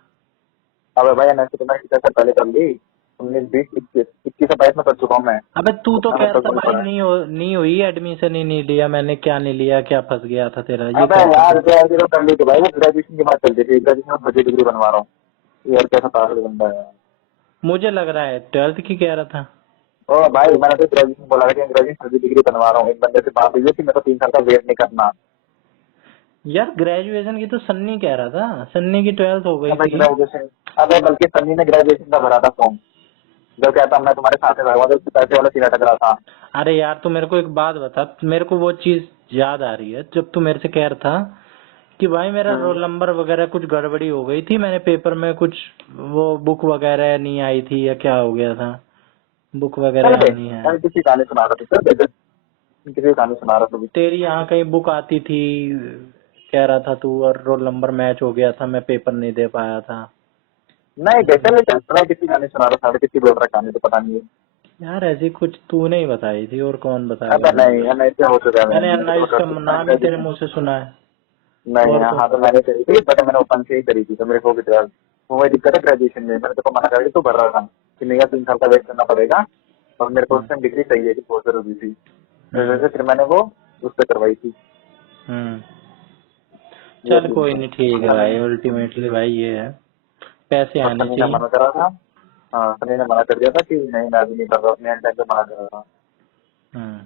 अबे भाई एनएस तो मैं कैसे पहले कर ली, 19 20 21 21 से 22 में कर चुका हूँ मैं। अबे तू तो उतना कह मेरे रहा पास था नहीं भाई पड़ा है। नहीं हुई एडमिशन ही नहीं लिया मैंने, क्या नहीं लिया, क्या फंस गया था तेरा, ये अबे कह रहा था यार तू। जैसे तो कर ली थी भाई, वो ग्रेजुएशन की बात चलती थी, ग्रेजुएशन में बड़ी डिग्री बनवा रहा हूँ यार, कैसा पागल बंदा है यार। मुझे लग रहा है 12th की कह रहा था। ओ भाई, मैंने तो ग्रेजुएशन बोला, लेकिन ग्रेजुएशन की डिग्री बनवा रहा हूँ। एक बंदे से बात हुई है कि मेरे को 3 साल का वेट नहीं करना। यार ग्रेजुएशन की तो सन्नी कह रहा था, सन्नी की 12th हो गई अबे थी। ग्रेजुएशन, अबे बल्कि सन्नी ने ग्रेजुएशन का भरा था फॉर्म, जब कहता मैं तुम्हारे साथ में भरवा, जब पैसे वाला सीधा टकरा था। अरे यार तू मेरे को एक बात बता, मेरे को वो चीज याद आ रही है जब तू मेरे से कह रहा था कि भाई मेरा हम्म। रोल नंबर वगैरह कुछ गड़बड़ी हो गई थी, मैंने पेपर में कुछ वो बुक वगैरह नहीं आई थी या क्या हो गया था, बुक वगैरह चल यहाँ बे, नहीं है। मैं किसी कहानी सुना रहा था, चल बे, किसी कहानी सुना रहा था। तेरी यहाँ कहीं बुक आती थी कह रहा था तू, और रोल नंबर मैच हो गया था, मैं पेपर नहीं दे पाया था। नहीं बेटा, मैं चल किसी कहानी सुना रहा था, किसी बोल रहा कहानी तो पता नहीं है। यार ऐसी कुछ तूने ही बताई थी, और कौन बताएगा अबे मुझे। नहीं, मैं ऐसे हो चुका है, मैंने मैंने तो 19 कर का चुका है नाम ही तेरे ग्रेजुएशन। मुंह से सुना है, नहीं और कौन हाँ, तो मैंने बताएगा। करी थी, बट मैंने ओपन से ही करी थी, तो मेरे को भी तो यार वो वही दिक्कत है ग्रेजुएशन में, मैंने तो मना करके तो भर रहा था कि नहीं यार 3 साल का वेट करना पड़ेगा, और मेरे को उस हम्म। टाइम डिग्री चाहिए थी, बहुत जरूरी थी। इस वजह हम्म। से फिर मैंने वो उस पर करवाई थी। हम्म। ये चल सीन कोई था। नहीं, ठीक है भाई, अल्टीमेटली भाई ये है, पैसे और आने सनी ने चाहिए। मना करा था। हाँ, सनी ने मना कर दिया था कि नहीं मैं अभी नहीं कर रहा, अपने टाइम पे मना कर रहा था। हम्म।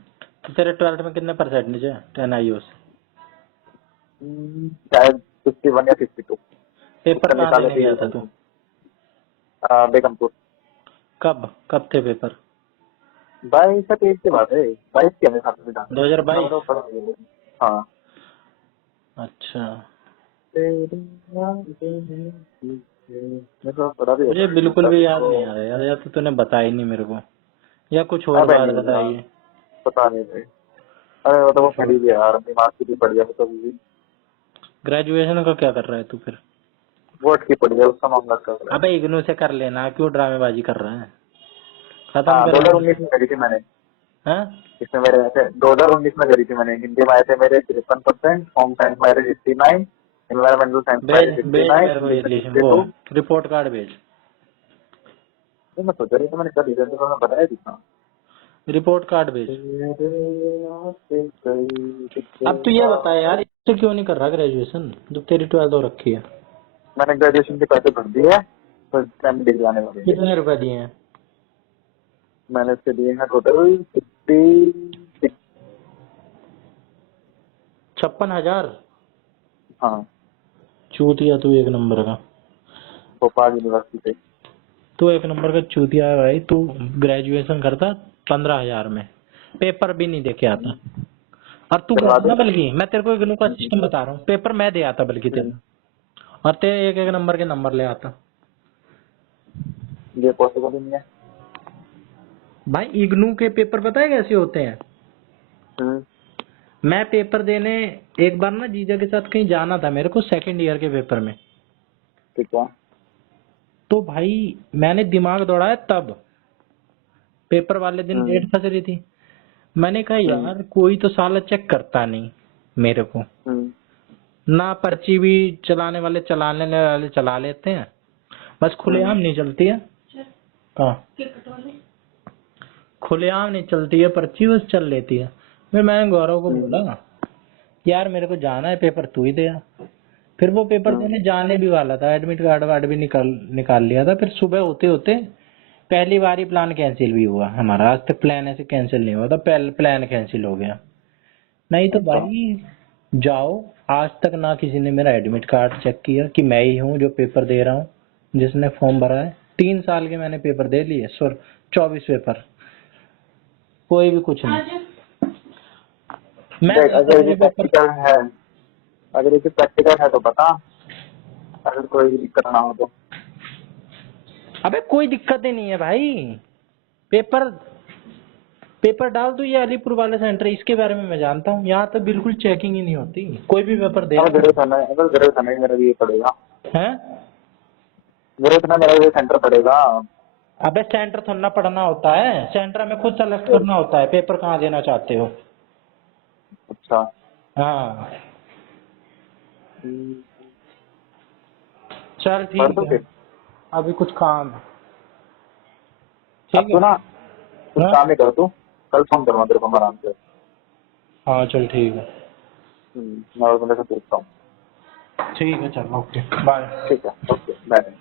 तो तेरे 12th में कितने परसेंटेज है NIOS से? शायद 51 या 52। पेपर उसका कहाँ निकाले देने थे गया था तू? यूपी, बेगमपुर। कब कब थे पेपर? 22 के बाद है, 22 के मेरे साथ में था। इतना 2022? मेरे को पता नहीं है। हाँ। अच्छा। मेरे को पता भी मुझे होता बिल्कुल भी याद नहीं तो। आ रहा यार, या तो तूने बताई नहीं मेरे को, या कुछ और अबे बात नहीं यार, बताई है। पता नहीं भाई। अरे वो तो वो कुछ पढ़ी और। भी है यार, दिमाग की भी पढ़ गया वो तो भी। ग्रेजुएशन का क्या कर रहा है तू फिर? वोट की पढ़ गया, उसका मामला कर रहा है। अबे इग्नू से कर लेना, क्यों ड्रामेबाजी कर रहा है, खत्म हाँ, कर इग्नू से। 2019 में करी थी मैंने। हाँ। इसमें मेरे ऐसे 2019 में करी थी मैंने। हिंदी में आए थे मेरे 53%, होम साइंस में आए थे 69, एनवायरमेंटल साइंस में आए भेज थे भेज 69, मेरे को ये इंग्लिश में लिस्ट, वो 62। रिपोर्ट कार्ड भेज। तो मैं सोचा रही, तो मैंने कर दिया, तो मैं बताया थी था। रिपोर्ट कार्ड भेज। अब तू ये बता यार, इससे क्यों नहीं कर रहा ग्रेजुएशन जब तेरी 12th हो रखी है? मैंने ग्रेजुएशन के पैसे भर दिए हैं, तो टाइम डिग्री आने वाली है। कितने रुपए दिए हैं? मैंने इसके दिए हैं टोटल 56। 56,000? हाँ, चूतिया तू एक नंबर का। भोपाल यूनिवर्सिटी से। तू एक नंबर का चूतिया है भाई। तू ग्रेजुएशन करता 15,000 में, पेपर भी नहीं दे के आता। और तू करवा ना, दे। बल्कि मैं तेरे को इग्नू का सिस्टम बता रहा हूँ, पेपर मैं दे आता बल्कि तेरा, और तेरे एक एक नंबर के नंबर ले आता। ये पॉसिबल ही नहीं है। भाई इग्नू के पेपर पता है कैसे होते हैं? हम्म, मैं पेपर देने एक बार ना जीजा के साथ कहीं जाना था मेरे को, सेकंड ईयर के पेपर में। ठीक है। तो भाई मैंने दिमाग दौड़ाया तब, पेपर वाले दिन डेट फंस रही थी। मैंने कहा यार कोई तो साला चेक करता नहीं मेरे को, ना पर्ची भी चलाने वाले चला लेते हैं, बस खुलेआम नहीं चलती है। कहाँ खुलेआम नहीं चलती है पर्ची, बस चल लेती है। फिर मैंने गौरव को बोला यार मेरे को जाना है, पेपर तू ही दे आ। फिर वो पेपर देने जाने भी वाला था, एडमिट कार्ड वार्ड भी निकाल लिया था। फिर सुबह होते होते पहली बार ही प्लान कैंसिल भी हुआ हमारा। आज तक प्लान ऐसे कैंसिल नहीं हुआ था, प्लान कैंसिल हो गया। नहीं तो भाई जाओ, आज तक ना किसी ने मेरा एडमिट कार्ड चेक किया कि मैं ही हूँ जो पेपर दे रहा हूँ, जिसने फॉर्म भरा है। 3 साल के मैंने पेपर दे लिए, 24 पेपर, कोई भी कुछ नहीं। मैं देख, अगर ये पेपर, प्रैक्टिकल है, अगर ये प्रैक्टिकल है तो बता, अगर कोई भी दिक्कत ना हो तो। अबे कोई दिक्कत ही नहीं है भाई। पेपर पेपर डाल दो, ये अलीपुर वाला सेंटर, इसके बारे में मैं जानता हूँ। यहाँ तो बिल्कुल चेकिंग ही नहीं होती, कोई भी पेपर दे अगर जरूरत है मेरा भी ये पड़ेगा, है। जरूरत ना मेरा भी सेंटर पड़ेगा। अबे सेंटर थोड़ा ना पढ़ना होता है, सेंटर हमें खुद सेलेक्ट करना होता है, पेपर कहाँ देना चाहते हो। अच्छा। हाँ हम्म, चल कर ठीक दो है, फिर। अभी कुछ काम है। अब ठीक तू है। ना कुछ हाँ काम ही कर तू, कल फोन करूँगा तेरे को मैं आराम से। हाँ चल ठीक है। मैं और बंदे से पूछता हूँ। ठीक है चल, ओके बाय। ठीक है, ओके बाय।